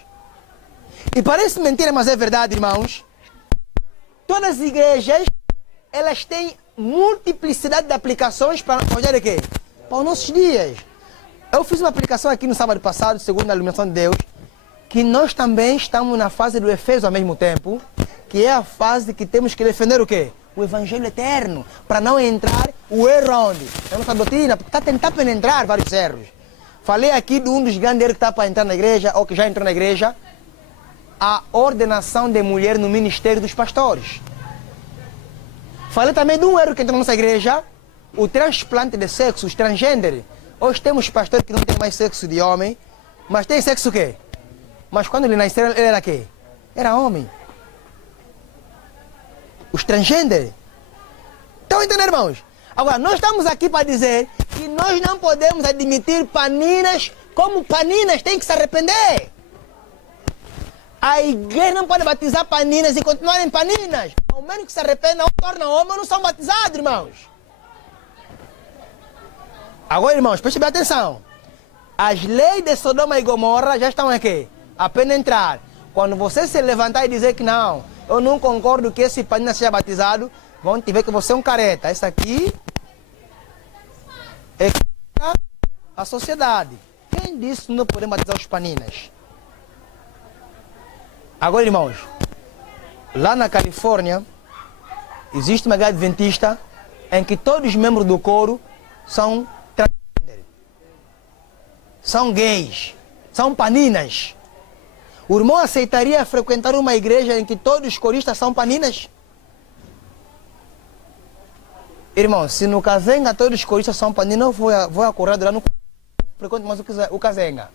E parece mentira, mas é verdade, irmãos. Todas as igrejas, elas têm multiplicidade de aplicações para o quê? Para os nossos dias. Eu fiz uma aplicação aqui no sábado passado, segundo a iluminação de Deus, que nós também estamos na fase do Efésio ao mesmo tempo, que é a fase que temos que defender o quê? O Evangelho eterno, para não entrar o erro onde? Na nossa doutrina, porque está tentando penetrar vários erros. Falei aqui de um dos grandes erros que está para entrar na igreja, ou que já entrou na igreja, a ordenação de mulher no ministério dos pastores. Falei também de um erro que entrou na nossa igreja, o transplante de sexo, os transgênero. Hoje temos pastores que não têm mais sexo de homem, mas tem sexo o quê? Mas quando ele nasceu, ele era quê? Era homem. Os transgênero. Estão entendendo, irmãos? Agora, nós estamos aqui para dizer que nós não podemos admitir paninas como paninas têm que se arrepender. A igreja não pode batizar paninas e continuarem paninas. Ao menos que se arrependam ou tornam homem, não são batizados, irmãos. Agora, irmãos, prestem bem atenção. As leis de Sodoma e Gomorra já estão aqui, a penetrar. Quando você se levantar e dizer que não, eu não concordo que esse panina seja batizado, vão te ver que você é um careta. Isso aqui é a sociedade. Quem disse que não podemos batizar os paninas? Agora, irmãos, lá na Califórnia, existe uma igreja adventista em que todos os membros do coro são transgênero, são gays, são paninas. O irmão aceitaria frequentar uma igreja em que todos os coristas são paninas? Irmão, se no Kazenga todos os coristas são paninas, eu vou acordar lá no frequento mais o Kazenga.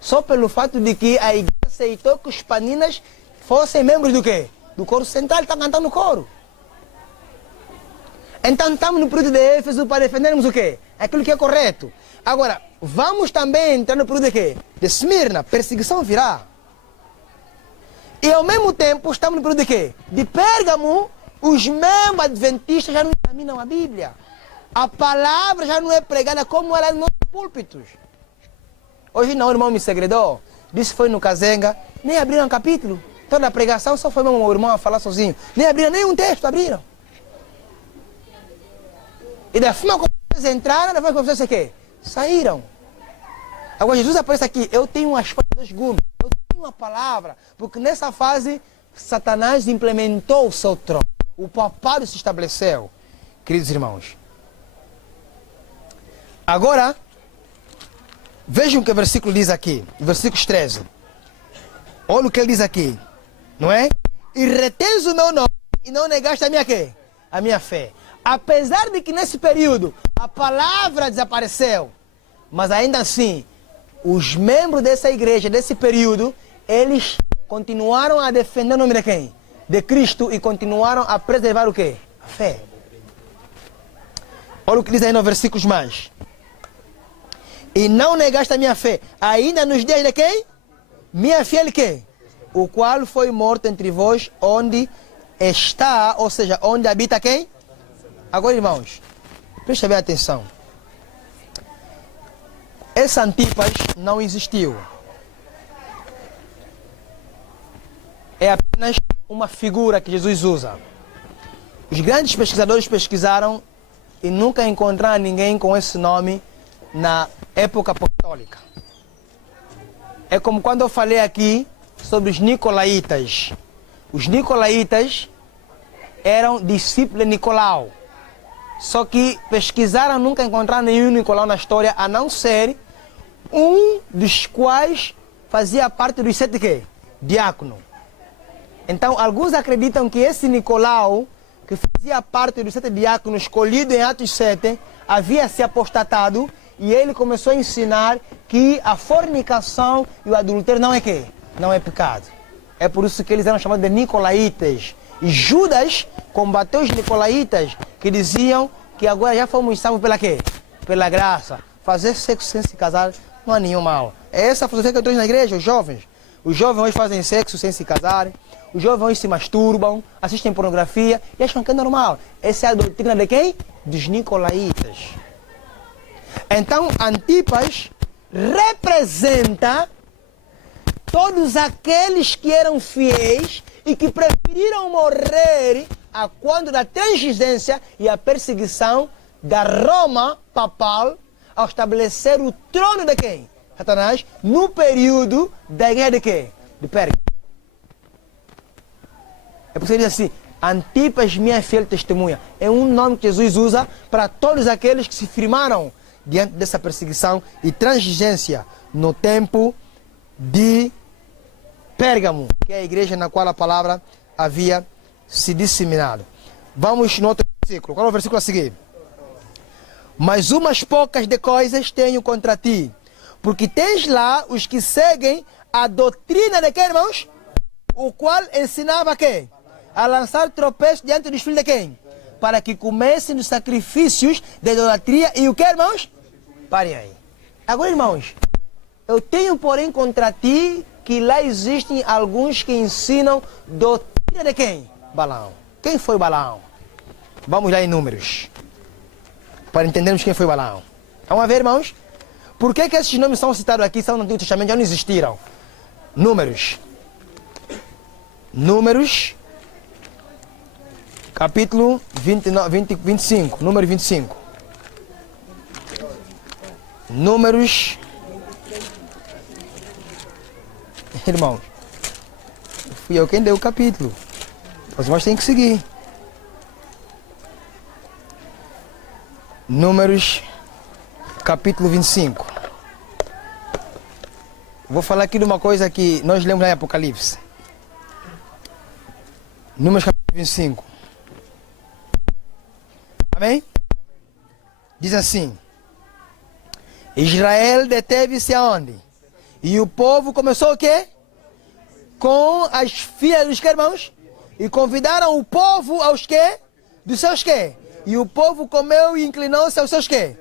Só pelo fato de que a igreja aceitou que os paninas fossem membros do quê? Do coro central, está cantando no coro. Então estamos no período de Éfeso para defendermos o quê? Aquilo que é correto. Agora, vamos também entrar no período de quê? De Esmirna, perseguição virá. E ao mesmo tempo estamos no período de quê? De Pérgamo, os membros adventistas já não examinam a Bíblia. A palavra já não é pregada como era nos púlpitos. Hoje não, o irmão me segredou. Disse que foi no Kazenga, nem abriram um capítulo. Toda a pregação só foi meu irmão a falar sozinho. Nem abriram nem um texto, abriram. E da forma como eles entraram, da forma como vocês o quê? Saíram. Agora Jesus aparece aqui, eu tenho uma espada 2 gumes. Eu tenho uma palavra, porque nessa fase Satanás implementou o seu trono. O papado se estabeleceu, queridos irmãos. Agora, vejam o que o versículo diz aqui, versículo 13. Olha o que ele diz aqui, não é? E retens o meu nome e não negaste a minha quê? A minha fé. Apesar de que nesse período a palavra desapareceu, mas ainda assim, os membros dessa igreja, desse período, eles continuaram a defender o nome de quem? De Cristo, e continuaram a preservar o quê? A fé. Olha o que diz aí no versículos mais. E não negaste a minha fé, ainda nos dias de quem? Minha fiel quê? O qual foi morto entre vós, onde está, ou seja, onde habita quem? Agora, irmãos, presta bem atenção. Esse Antipas não existiu. É apenas uma figura que Jesus usa. Os grandes pesquisadores pesquisaram e nunca encontraram ninguém com esse nome na época apostólica. É como quando eu falei aqui sobre os Nicolaitas. Os Nicolaitas eram discípulos de Nicolau. Só que pesquisaram, nunca encontraram nenhum Nicolau na história, a não ser um dos quais fazia parte dos 7 quê? Diáconos. Então, alguns acreditam que esse Nicolau, que fazia parte dos 7 diáconos escolhido em Atos 7, havia se apostatado e ele começou a ensinar que a fornicação e o adultério não é quê? Não é pecado. É por isso que eles eram chamados de Nicolaitas. E Judas combateu os Nicolaitas, que diziam que agora já fomos salvos pela quê? Pela graça. Fazer sexo sem se casar não é nenhum mal. É essa a filosofia que eu trouxe na igreja, os jovens. Os jovens hoje fazem sexo sem se casarem. Os jovens hoje se masturbam, assistem pornografia e acham que é normal. Essa é a doutrina de quem? Dos Nicolaitas. Então, Antipas representa todos aqueles que eram fiéis e que preferiram morrer a quando da transigência e a perseguição da Roma papal ao estabelecer o trono de quem? Satanás, no período da guerra de quê? De Pérgamo. É por isso que ele diz assim, Antipas, minha fiel testemunha. É um nome que Jesus usa para todos aqueles que se firmaram diante dessa perseguição e transigência no tempo de Pérgamo, que é a igreja na qual a palavra havia se disseminado. Vamos no outro versículo. Qual é o versículo a seguir? Mas umas poucas de coisas tenho contra ti, porque tens lá os que seguem a doutrina de quem, irmãos? O qual ensinava quem? A lançar tropeços diante dos filhos de quem? Para que comecem os sacrifícios de idolatria e o que, irmãos? Parem aí. Agora, irmãos, eu tenho, porém, contra ti que lá existem alguns que ensinam doutrina de quem? Balaão. Quem foi Balaão? Vamos lá em Números, para entendermos quem foi Balaão. Vamos ver, irmãos? Por que esses nomes são citados aqui, são no Antigo Testamento, já não existiram? Números. Números, capítulo 25, número 25. Números, irmãos, fui eu quem deu o capítulo. Os irmãos têm que seguir. Números, capítulo 25. Vou falar aqui de uma coisa que nós lemos em Apocalipse. Números, capítulo 25. Amém? Diz assim: Israel deteve-se aonde? E o povo começou o quê? Com as filhas dos que, irmãos? E convidaram o povo aos quê? Dos seus quê? E o povo comeu e inclinou-se aos seus quê?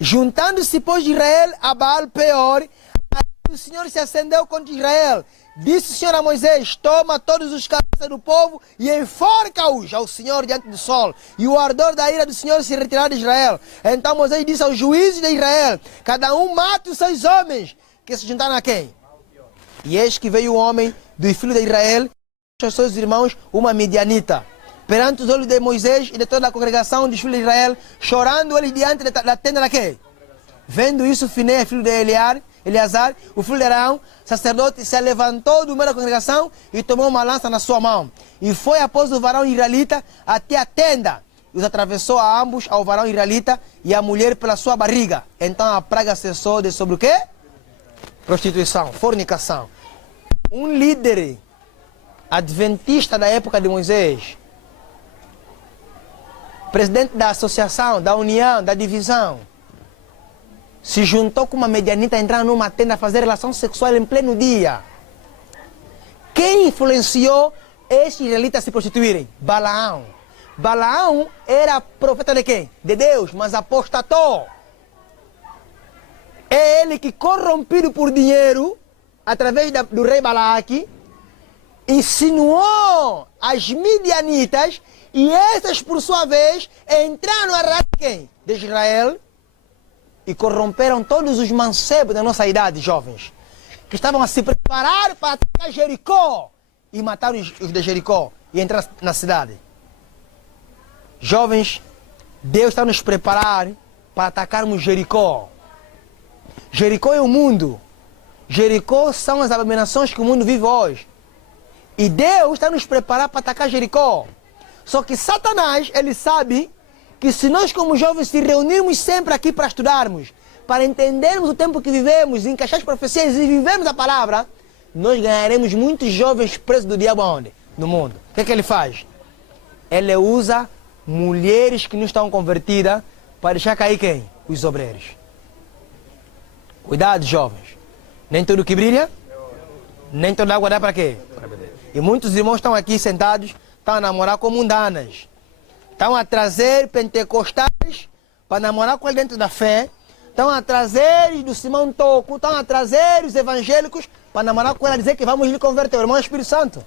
Juntando-se, pois, Israel a Baal Peor, o Senhor se acendeu contra Israel. Disse o Senhor a Moisés: toma todos os cabeças do povo e enforca-os ao Senhor diante do sol. E o ardor da ira do Senhor se retirará de Israel. Então Moisés disse aos juízes de Israel: cada um mate os seus homens que se juntaram a quem? E eis que veio o homem dos filhos de Israel, aos seus irmãos, uma midianita, perante os olhos de Moisés e de toda a congregação dos filhos de Israel, chorando ele diante da tenda da quê? Vendo isso, Finéias, filho de Eliar, Eleazar, o filho de Arão, sacerdote, se levantou do meio da congregação e tomou uma lança na sua mão. E foi após o varão israelita até a tenda. E os atravessou a ambos, ao varão israelita e à mulher pela sua barriga. Então a praga cessou de sobre o quê? Prostituição, fornicação. Um líder adventista da época de Moisés, presidente da associação, da união, da divisão, se juntou com uma medianita, entraram numa tenda a fazer relação sexual em pleno dia. Quem influenciou estes israelitas a se prostituírem? Balaão. Balaão era profeta de quem? De Deus, mas apostatou. É ele que, corrompido por dinheiro, através do rei Balaque, insinuou as midianitas, e essas, por sua vez, entraram na raça de quem? De Israel, e corromperam todos os mancebos da nossa idade, jovens, que estavam a se preparar para atacar Jericó, e matar os de Jericó, e entrar na cidade. Jovens, Deus está nos preparar para atacarmos Jericó. Jericó é o mundo. Jericó são as abominações que o mundo vive hoje. E Deus está nos preparar para atacar Jericó. Só que Satanás, ele sabe que se nós como jovens se reunirmos sempre aqui para estudarmos, para entendermos o tempo que vivemos, encaixar as profecias e vivermos a palavra, nós ganharemos muitos jovens presos do diabo onde? No mundo. O que é que ele faz? Ele usa mulheres que não estão convertidas para deixar cair quem? Os obreiros. Cuidado, jovens. Nem tudo que brilha, nem toda água dá para quê? Para beber. E muitos irmãos estão aqui sentados, estão a namorar com mundanas. Estão a trazer pentecostais para namorar com ele dentro da fé. Estão a trazer os do Simão Toco, estão a trazer os evangélicos para namorar com ela e dizer que vamos lhe converter. O irmão Espírito Santo.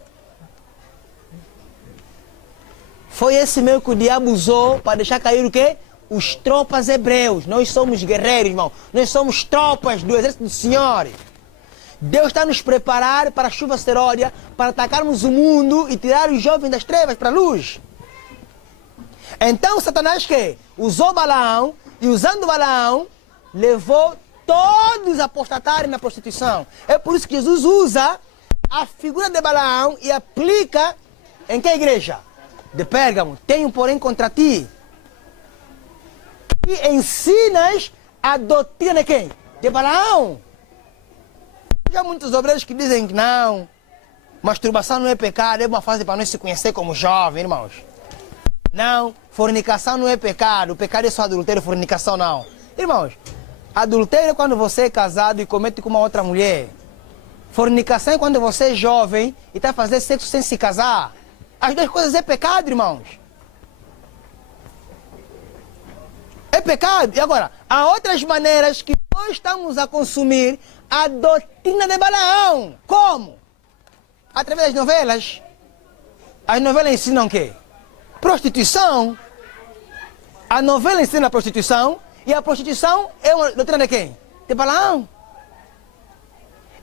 Foi esse meio que o diabo usou para deixar cair o quê? Os tropas hebreus. Nós somos guerreiros, irmão. Nós somos tropas do exército do Senhor. Deus está nos preparar para a chuva seródia, para atacarmos o mundo e tirar os jovens das trevas para a luz. Então Satanás que usou Balaão, e usando Balaão, levou todos a apostatarem na prostituição. É por isso que Jesus usa a figura de Balaão e aplica em que igreja? De Pérgamo. Tenho, porém, contra ti. E ensinas a doutrina de quem? De Balaão. Já muitos obreiros que dizem que não, masturbação não é pecado, é uma fase para nós se conhecer como jovem, irmãos. Não, fornicação não é pecado, o pecado é só adultério, fornicação não. Irmãos, adultério é quando você é casado e comete com uma outra mulher. Fornicação é quando você é jovem e está fazendo sexo sem se casar. As duas coisas é pecado, irmãos. É pecado. E agora, há outras maneiras que nós estamos a consumir a doutrina de Balaão. Como? Através das novelas. As novelas ensinam o quê? Prostituição. A novela ensina a prostituição. E a prostituição é uma doutrina de quem? De Balaão.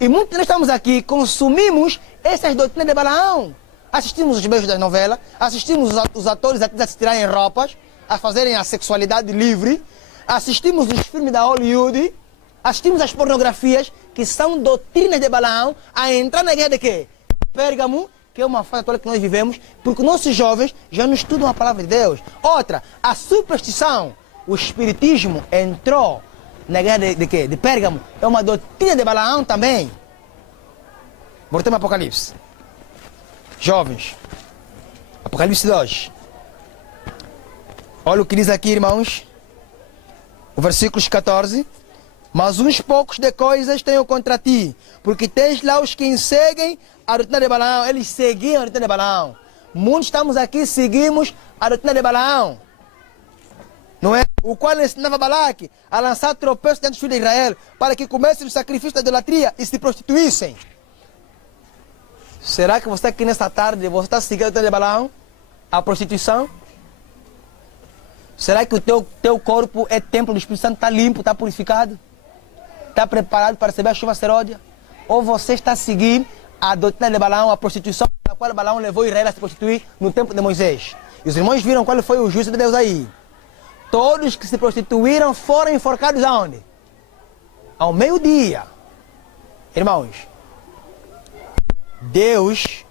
E muitos nós estamos aqui, consumimos essas doutrinas de Balaão. Assistimos os beijos das novelas, assistimos os atores a se tirarem roupas, a fazerem a sexualidade livre, assistimos os filmes da Hollywood, assistimos as pornografias, que são doutrinas de Balaão, a entrar na guerra de quê? Pérgamo, que é uma fase atual que nós vivemos, porque nossos jovens já não estudam a palavra de Deus. Outra, a superstição, o espiritismo entrou na guerra de quê? De Pérgamo, é uma doutrina de Balaão também. Voltemos ao Apocalipse. Jovens, Apocalipse 2. Olha o que diz aqui, irmãos. O versículo 14. Mas uns poucos de coisas tenho contra ti, porque tens lá os que seguem a doutrina de Balaão. Eles seguiam a doutrina de Balaão. Muitos estamos aqui, seguimos a doutrina de Balaão. Não é? O qual ensinava Balaque a lançar tropeços diante dos filhos de Israel, para que comecem o sacrifício da idolatria e se prostituíssem. Será que você aqui nesta tarde, você está seguindo a doutrina de Balaão? A prostituição? Será que o teu corpo é templo do Espírito Santo, está limpo, está purificado? Está preparado para receber a chuva seródia? Ou você está seguindo a doutrina de Balaão, a prostituição, a qual Balaão levou Israel a se prostituir no tempo de Moisés? E os irmãos viram qual foi o juízo de Deus aí. Todos que se prostituíram foram enforcados aonde? Ao meio-dia. Irmãos, Deus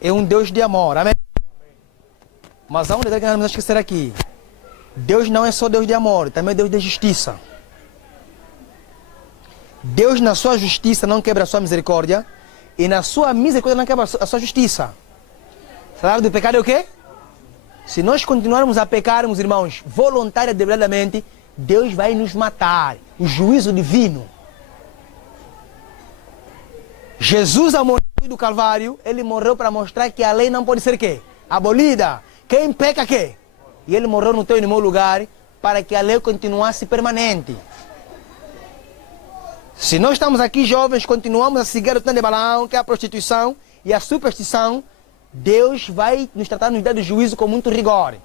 é um Deus de amor, amém? Mas há um detalhe que nós não vamos esquecer aqui. Deus não é só Deus de amor, também é Deus de justiça. Deus na sua justiça não quebra a sua misericórdia e na sua misericórdia não quebra a sua justiça. O salário do pecado é o quê? Se nós continuarmos a pecarmos, irmãos, voluntária e deliberadamente, Deus vai nos matar. O juízo divino. Jesus, ao morrer do Calvário, ele morreu para mostrar que a lei não pode ser o quê? Abolida. Quem peca quê? E ele morreu no teu e no meu lugar para que a lei continuasse permanente. Se nós estamos aqui jovens, continuamos a seguir o plano de Balaão, que é a prostituição e a superstição, Deus vai nos tratar no dia do juízo com muito rigor.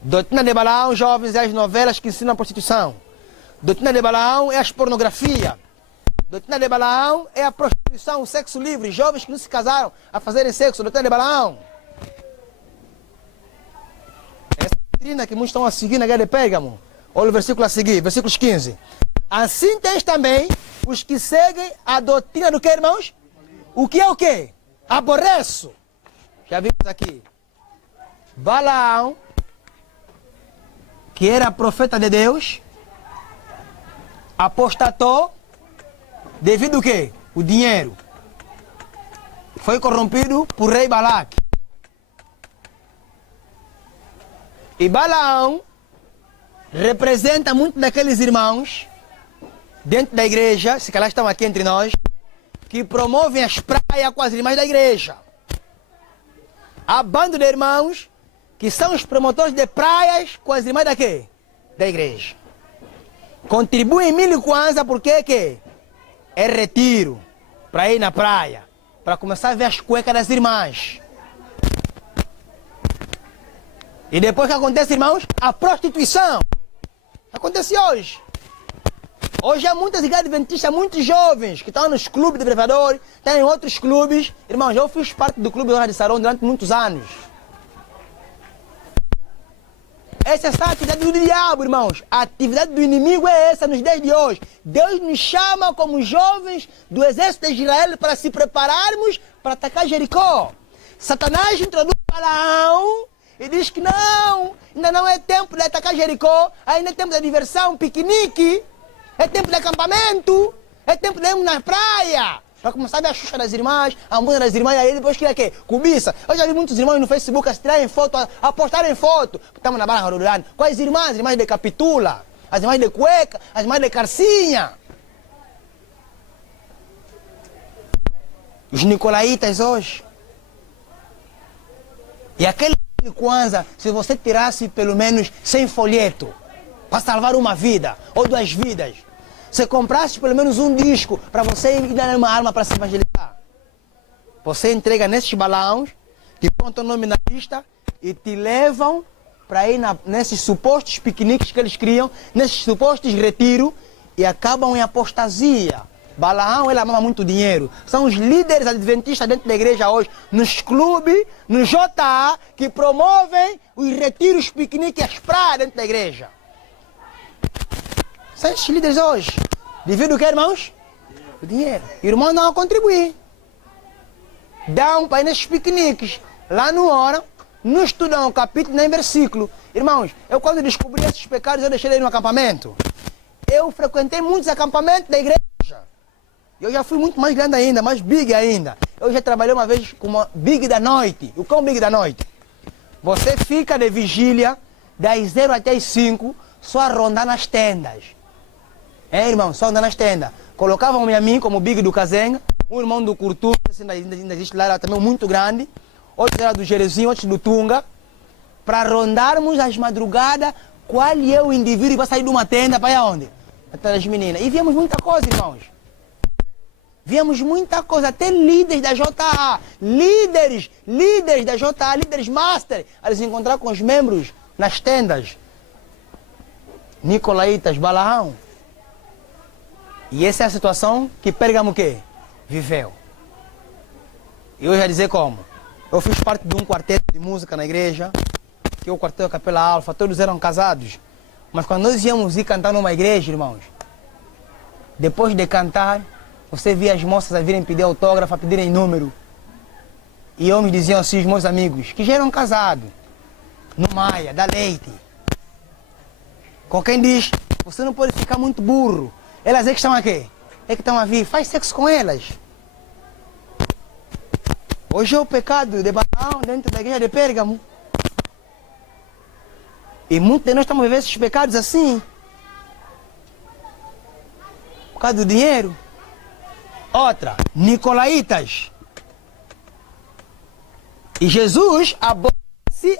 Doutrina de Balaão, jovens, é as novelas que ensinam a prostituição. Doutrina de Balaão é as pornografia. Doutrina de Balaão é a prostituição, o sexo livre, jovens que não se casaram a fazerem sexo. Doutrina de Balaão. Essa doutrina que muitos estão a seguir na guerra de Pérgamo. Olha o versículo a seguir, versículos 15. Assim tens também os que seguem a doutrina do que, irmãos? O que é o quê? Aborreço. Já vimos aqui. Balaão, que era profeta de Deus, apostatou devido ao quê? O dinheiro. Foi corrompido por rei Balaque. E Balaão representa muito daqueles irmãos dentro da igreja, se calhar estão aqui entre nós, que promovem as praias com as irmãs da igreja. Há bando de irmãos que são os promotores de praias com as irmãs da quê? Da igreja. Contribuem 1000 kwanza porque quê? É retiro para ir na praia, para começar a ver as cuecas das irmãs. E depois que acontece, irmãos? A prostituição. Acontece hoje. Hoje há muitas igrejas adventistas, muitos jovens que estão nos clubes de prevadores, estão em outros clubes. Irmãos, eu fiz parte do clube de Sarão durante muitos anos. Essa é a atividade do diabo, irmãos. A atividade do inimigo é essa nos dias de hoje. Deus nos chama como jovens do exército de Israel para se prepararmos para atacar Jericó. Satanás introduz Balaão e diz que não, ainda não é tempo de atacar Jericó, ainda é tempo de diversão, piquenique. É tempo de acampamento, é tempo de irmos na praia. Para começar a ver a xuxa das irmãs, a música das irmãs, aí depois queria quê? Cobiça. Eu já vi muitos irmãos no Facebook a se tirarem foto, a postarem foto. Estamos na Barra Rodolândia. Quais irmãs? As irmãs de Capitula, as irmãs de Cueca, as irmãs de Carcinha. Os Nicolaitas hoje. E aquele Kwanza, se você tirasse pelo menos 100 folhetos, para salvar uma vida, ou 2 vidas, você comprasse pelo menos um disco para você ir dar uma arma para se evangelizar. Você entrega nesses balões, te põe o nome na lista e te levam para ir nesses supostos piqueniques que eles criam, nesses supostos retiros e acabam em apostasia. Balaão, ele amava muito dinheiro. São os líderes adventistas dentro da igreja hoje, nos clubes, no JA, que promovem os retiros, os piqueniques, as praias dentro da igreja. São esses líderes hoje. Devido o que, irmãos? O dinheiro. Irmãos não contribuem. Dão para ir nesses piqueniques. Lá não oram, não estudam o capítulo nem versículo. Irmãos, eu quando descobri esses pecados, eu deixei ele no acampamento. Eu frequentei muitos acampamentos da igreja. Eu já fui muito mais grande ainda, mais big ainda. Eu já trabalhei uma vez como big da noite. O quão big da noite? Você fica de vigília das 0 até as 5, só a rondar nas tendas. É, irmão, só andar nas tendas. Colocavam-me a mim como big do Kazenga, um irmão do Curtu, ainda existe lá, era também muito grande, outro era do Jerezinho, outro do Tunga, para rondarmos às madrugadas, qual é o indivíduo que vai sair de uma tenda para ir aonde? Até as meninas. E víamos muita coisa, irmãos. Víamos muita coisa, até líderes da JA, líderes da JA, líderes master, a se encontrar com os membros nas tendas. Nicolaitas, Balaão. E essa é a situação que Pérgamo o quê? Viveu. E eu já dizer como. Eu fiz parte de um quarteto de música na igreja, que é o quarteto Capela Alfa, todos eram casados. Mas quando nós íamos ir cantar numa igreja, irmãos, depois de cantar, você via as moças a virem pedir autógrafo, a pedirem número. E homens diziam assim, os meus amigos, que já eram casados, no Maia, da Leite. Com quem diz, você não pode ficar muito burro. Elas é que estão aqui, é que estão a vir, faz sexo com elas. Hoje é o pecado de Balaão dentro da igreja de Pérgamo. E muitos de nós estamos a viver esses pecados assim. Por causa do dinheiro. Outra, Nicolaitas. E Jesus aborrece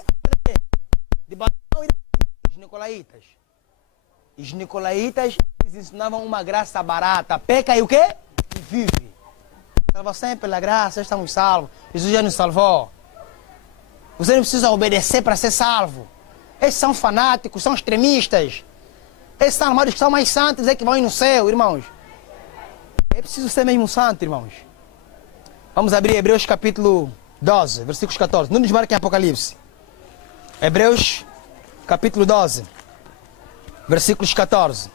de Balaão e dos Nicolaitas. E os Nicolaitas, eles ensinavam uma graça barata. Peca e o quê? E vive. Salvação é pela graça, estamos salvos. Jesus já nos salvou. Você não precisa obedecer para ser salvo. Esses são fanáticos, são extremistas. Esses são armados que são mais santos, é que vão ir no céu, irmãos. É preciso ser mesmo santo, irmãos. Vamos abrir Hebreus capítulo 12, versículos 14. Não nos marquem Apocalipse. Hebreus capítulo 12, versículos 14.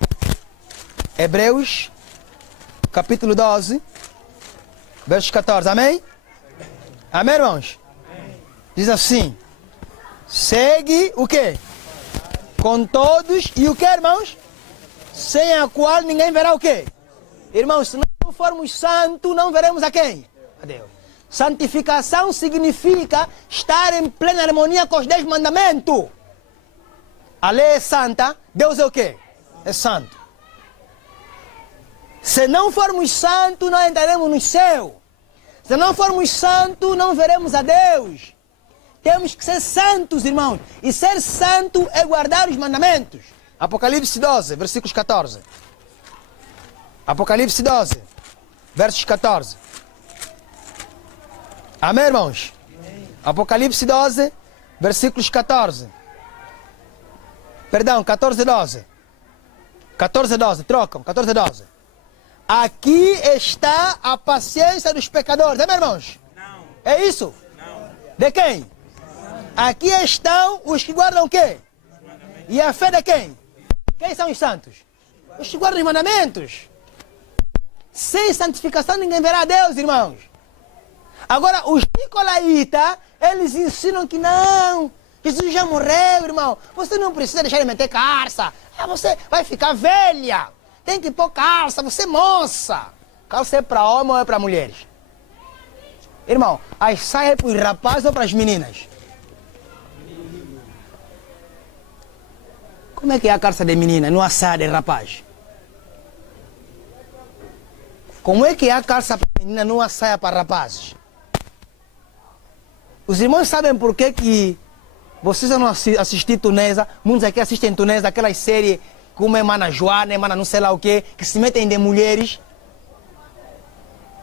Hebreus capítulo 12, versos 14. Amém? Amém, irmãos? Diz assim. Segue o quê? Com todos e o quê, irmãos? Sem a qual ninguém verá o quê? Irmãos, se não formos santos, não veremos a quem? A Deus. Santificação significa estar em plena harmonia com os 10 mandamentos. A lei é santa, Deus é o quê? É santo. Se não formos santos, não entraremos no céu. Se não formos santos, não veremos a Deus. Temos que ser santos, irmãos. E ser santo é guardar os mandamentos. Apocalipse 12, versículos 14. Apocalipse 12, versos 14. Amém, irmãos? Amém. Apocalipse 12, versículos 14. Perdão, 14 e 12. 14 e 12, trocam, 14 e 12. Aqui está a paciência dos pecadores. Amém, irmãos? Não. É isso? Não. De quem? Aqui estão os que guardam o quê? E a fé de quem? Quem são os santos? Os que guardam os mandamentos. Sem santificação ninguém verá a Deus, irmãos. Agora, os Nicolaitas, eles ensinam que não. Jesus já morreu, irmão. Você não precisa deixar de meter calça. Você vai ficar velha. Tem que pôr calça, você é moça. Calça é para homem ou é para mulheres? Irmão, as saias é para os rapazes ou para as meninas? Como é que é a calça de menina, não a saia de rapaz? Como é que é a calça para menina, não a saia para rapazes? Os irmãos sabem por que vocês não assistem Tunesa, muitos aqui assistem Tunesa, aquelas séries como é Mana Joana, Mana não sei lá o quê, que se metem de mulheres.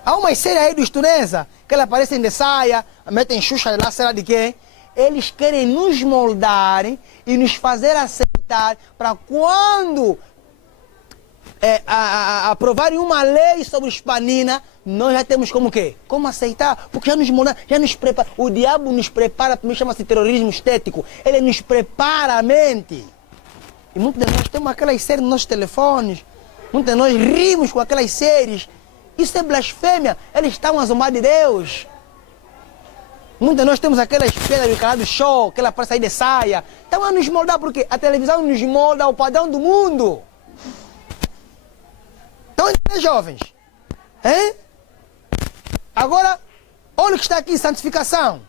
Há uma série aí dos Tunesa, que elas aparecem de saia, metem Xuxa lá, sei lá de quê. Eles querem nos moldar e nos fazer aceitar para quando aprovarem uma lei sobre hispanina, nós já temos como o quê? Como aceitar? Porque já nos moldaram, já nos prepara. O diabo nos prepara, também chama-se terrorismo estético. Ele nos prepara a mente. E muitos de nós temos aquelas séries nos nossos telefones. Muitos de nós rimos com aquelas séries. Isso é blasfêmia. Eles estão a zombar de Deus. Muitos de nós temos aquelas pedras do canal do show, que ela para sair de saia. Estão a nos moldar porque a televisão nos molda ao padrão do mundo. Estão entendendo, jovens? Hein? Agora, olha o que está aqui, santificação.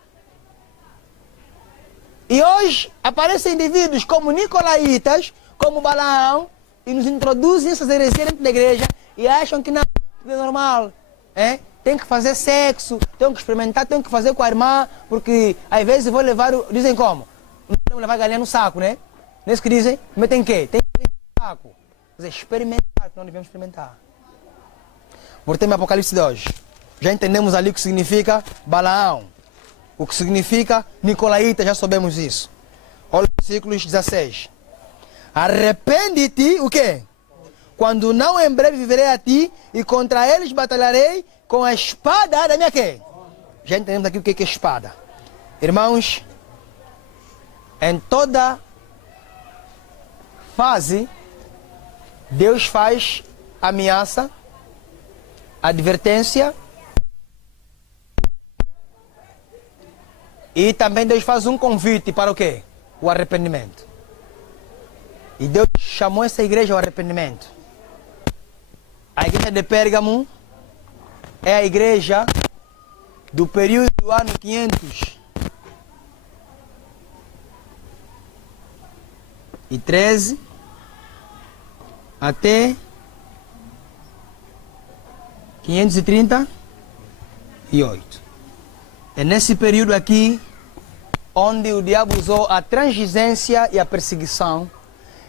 E hoje aparecem indivíduos como Nicolaitas, como Balaão, e nos introduzem essas heresias dentro da igreja e acham que não, é normal. Tem que fazer sexo, tem que experimentar, tem que fazer com a irmã, porque às vezes vou levar, dizem como? Não podemos levar galinha no saco, né? Não é isso que dizem? Mas tem que? Tem que levar no saco. Quer dizer, experimentar, que não devemos experimentar. Voltemos ao Apocalipse 2. Já entendemos ali o que significa Balaão. O que significa Nicolaíta, já sabemos isso. Olha os versículos 16. Arrepende-te, o quê? Quando não em breve viverei a ti e contra eles batalharei com a espada da minha quê? Já entendemos aqui o que é espada. Irmãos, em toda fase, Deus faz ameaça advertência. E também Deus faz um convite para o quê? O arrependimento. E Deus chamou essa igreja ao arrependimento. A igreja de Pérgamo é a igreja do período do ano 513 até 538. É nesse período aqui onde o diabo usou a transigência e a perseguição.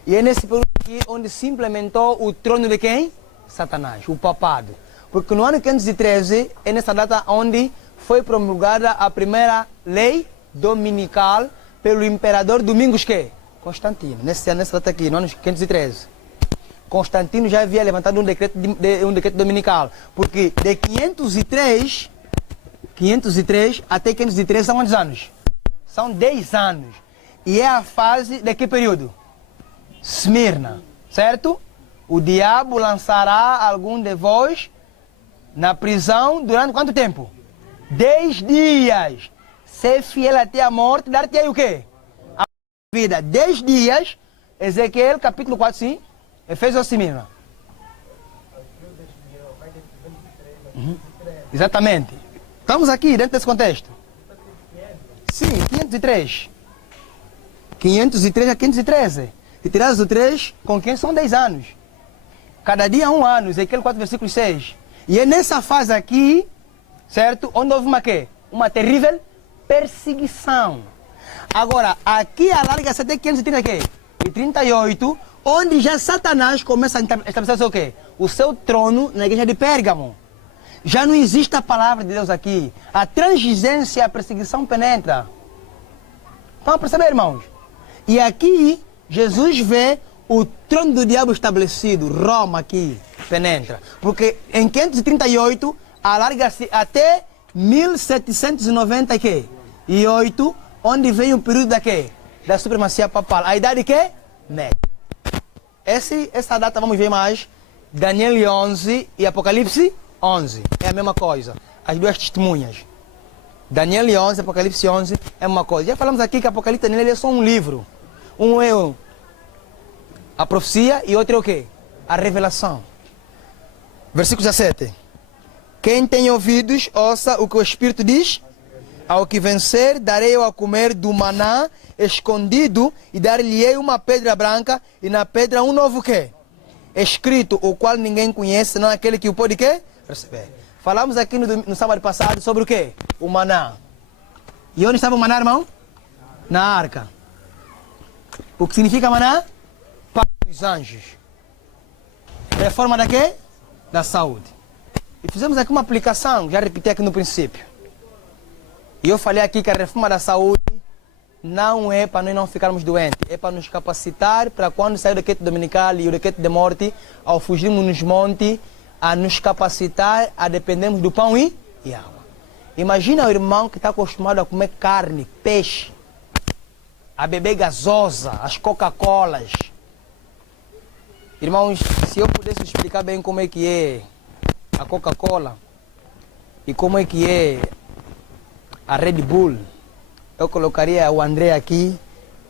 E é nesse período aqui onde se implementou o trono de quem? Satanás, o papado. Porque no ano 513 é nessa data onde foi promulgada a primeira lei dominical pelo imperador Domingos que? Constantino. Nessa data aqui, no ano 513. Constantino já havia levantado um decreto dominical. Porque de 503 até 513 são quantos anos? São 10 anos. E é a fase de que período? Esmirna, certo? O diabo lançará algum de vós na prisão durante quanto tempo? 10 dias. Ser fiel até a morte, dar-te-ei o quê? A vida. 10 dias. Ezequiel, capítulo 4, sim. Efésios ou Esmirna? Exatamente. Estamos aqui dentro desse contexto. Sim, 503. 503 a 513. E tirados do 3, com quem são 10 anos. Cada dia 1 ano, Ezequiel 4, versículo 6. E é nessa fase aqui, certo? Onde houve uma quê? Uma terrível perseguição. Agora, aqui alarga-se até 530 quê? E 38, onde já Satanás começa a estabelecer o quê? O seu trono na igreja de Pérgamo. Já não existe a palavra de Deus aqui. A transigência e a perseguição penetra. Estão a perceber, irmãos? E aqui, Jesus vê o trono do diabo estabelecido. Roma aqui penetra. Porque em 538, alarga-se até 1798, onde vem o período da quê? Da supremacia papal. A idade que? Média. Essa data vamos ver mais. Daniel 11 e Apocalipse 11. É a mesma coisa. As duas testemunhas. Daniel 11 e Apocalipse 11 é uma coisa. Já falamos aqui que Apocalipse e Daniel é só um livro. Um é a profecia e outro é o quê? A revelação. Versículo 17. Quem tem ouvidos, ouça o que o Espírito diz. Ao que vencer, darei eu a comer do maná escondido e dar-lhe-ei uma pedra branca e na pedra um novo quê? Escrito, o qual ninguém conhece, não aquele que o pode quê? Receber. Falamos aqui no sábado passado sobre o quê? O maná. E onde estava o maná, irmão? Na arca. O que significa maná? Para os anjos. Reforma da quê? Da saúde. E fizemos aqui uma aplicação, já repeti aqui no princípio. E eu falei aqui que a reforma da saúde não é para nós não ficarmos doentes, é para nos capacitar para quando sair o decreto dominical e o decreto de morte, ao fugirmos nos montes, a nos capacitar a dependermos do pão e água. Imagina o irmão que está acostumado a comer carne, peixe, a beber gasosa, as Coca-Colas. Irmãos, se eu pudesse explicar bem como é que é a Coca-Cola e como é que é a Red Bull, eu colocaria o André aqui,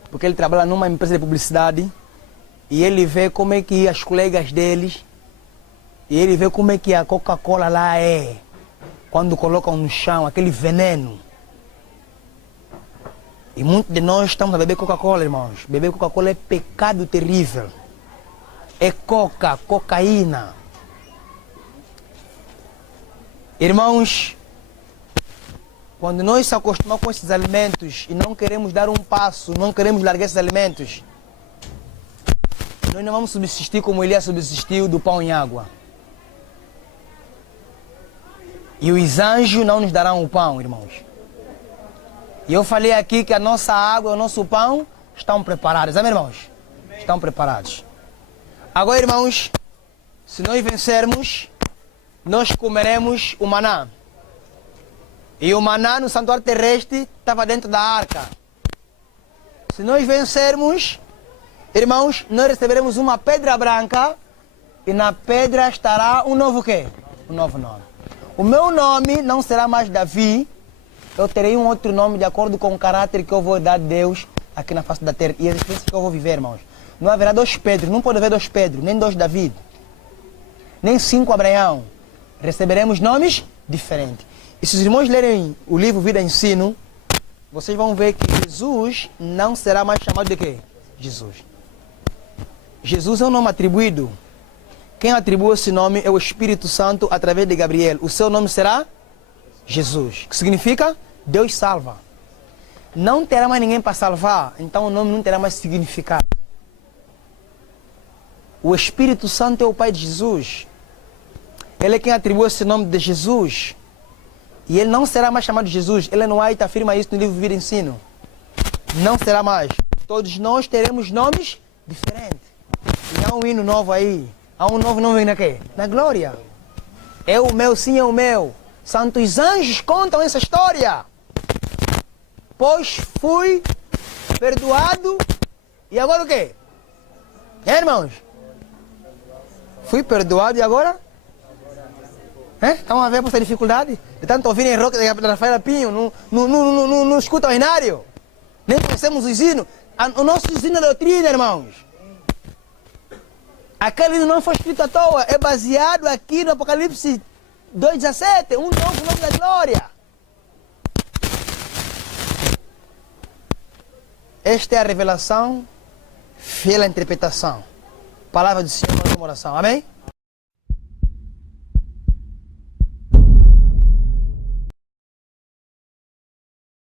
porque ele trabalha numa empresa de publicidade e ele vê como é que as colegas deles, e ele vê como é que a Coca-Cola lá é, quando colocam no chão aquele veneno. E muitos de nós estamos a beber Coca-Cola, irmãos. Beber Coca-Cola é pecado terrível. É cocaína. Irmãos, quando nós se acostumamos com esses alimentos e não queremos dar um passo, não queremos largar esses alimentos, nós não vamos subsistir como Elias subsistiu do pão e água. E os anjos não nos darão o pão, irmãos. E eu falei aqui que a nossa água e o nosso pão estão preparados. Amém, irmãos? Estão preparados. Agora, irmãos, se nós vencermos, nós comeremos o maná. E o maná no santuário terrestre estava dentro da arca. Se nós vencermos, irmãos, nós receberemos uma pedra branca e na pedra estará um novo quê? um novo nome. O meu nome não será mais Davi, eu terei um outro nome de acordo com o caráter que eu vou dar a Deus aqui na face da terra e as experiências que eu vou viver, irmãos. Não haverá 2 Pedro, não pode haver 2 Pedro, nem 2 Davi, nem 5 Abraão. Receberemos nomes diferentes. E se os irmãos lerem o livro Vida e Ensino, vocês vão ver que Jesus não será mais chamado de quê? Jesus. Jesus é um nome atribuído. Quem atribui esse nome é o Espírito Santo através de Gabriel. O seu nome será Jesus. Que significa Deus salva. Não terá mais ninguém para salvar, então o nome não terá mais significado. O Espírito Santo é o Pai de Jesus. Ele é quem atribui esse nome de Jesus. E ele não será mais chamado de Jesus. Ele no White afirma isso no livro Vida e Ensino. Não será mais. Todos nós teremos nomes diferentes. E há um hino novo aí. Há um novo nome na quê? Na glória. É o meu, sim é o meu. Santos anjos contam essa história. Pois fui perdoado. E agora o quê? Irmãos? Fui perdoado e agora? Estão a ver essa dificuldade? De tanto ouvirem rock da Rafaela Pinho, não escutam o hinário. Nem conhecemos o ensino. O nosso ensino é doutrina, irmãos. Aquele não foi escrito à toa. É baseado aqui no Apocalipse 2,17. Um novo nome da glória. Esta é a revelação, fiel à interpretação. Palavra do Senhor, uma oração. Amém?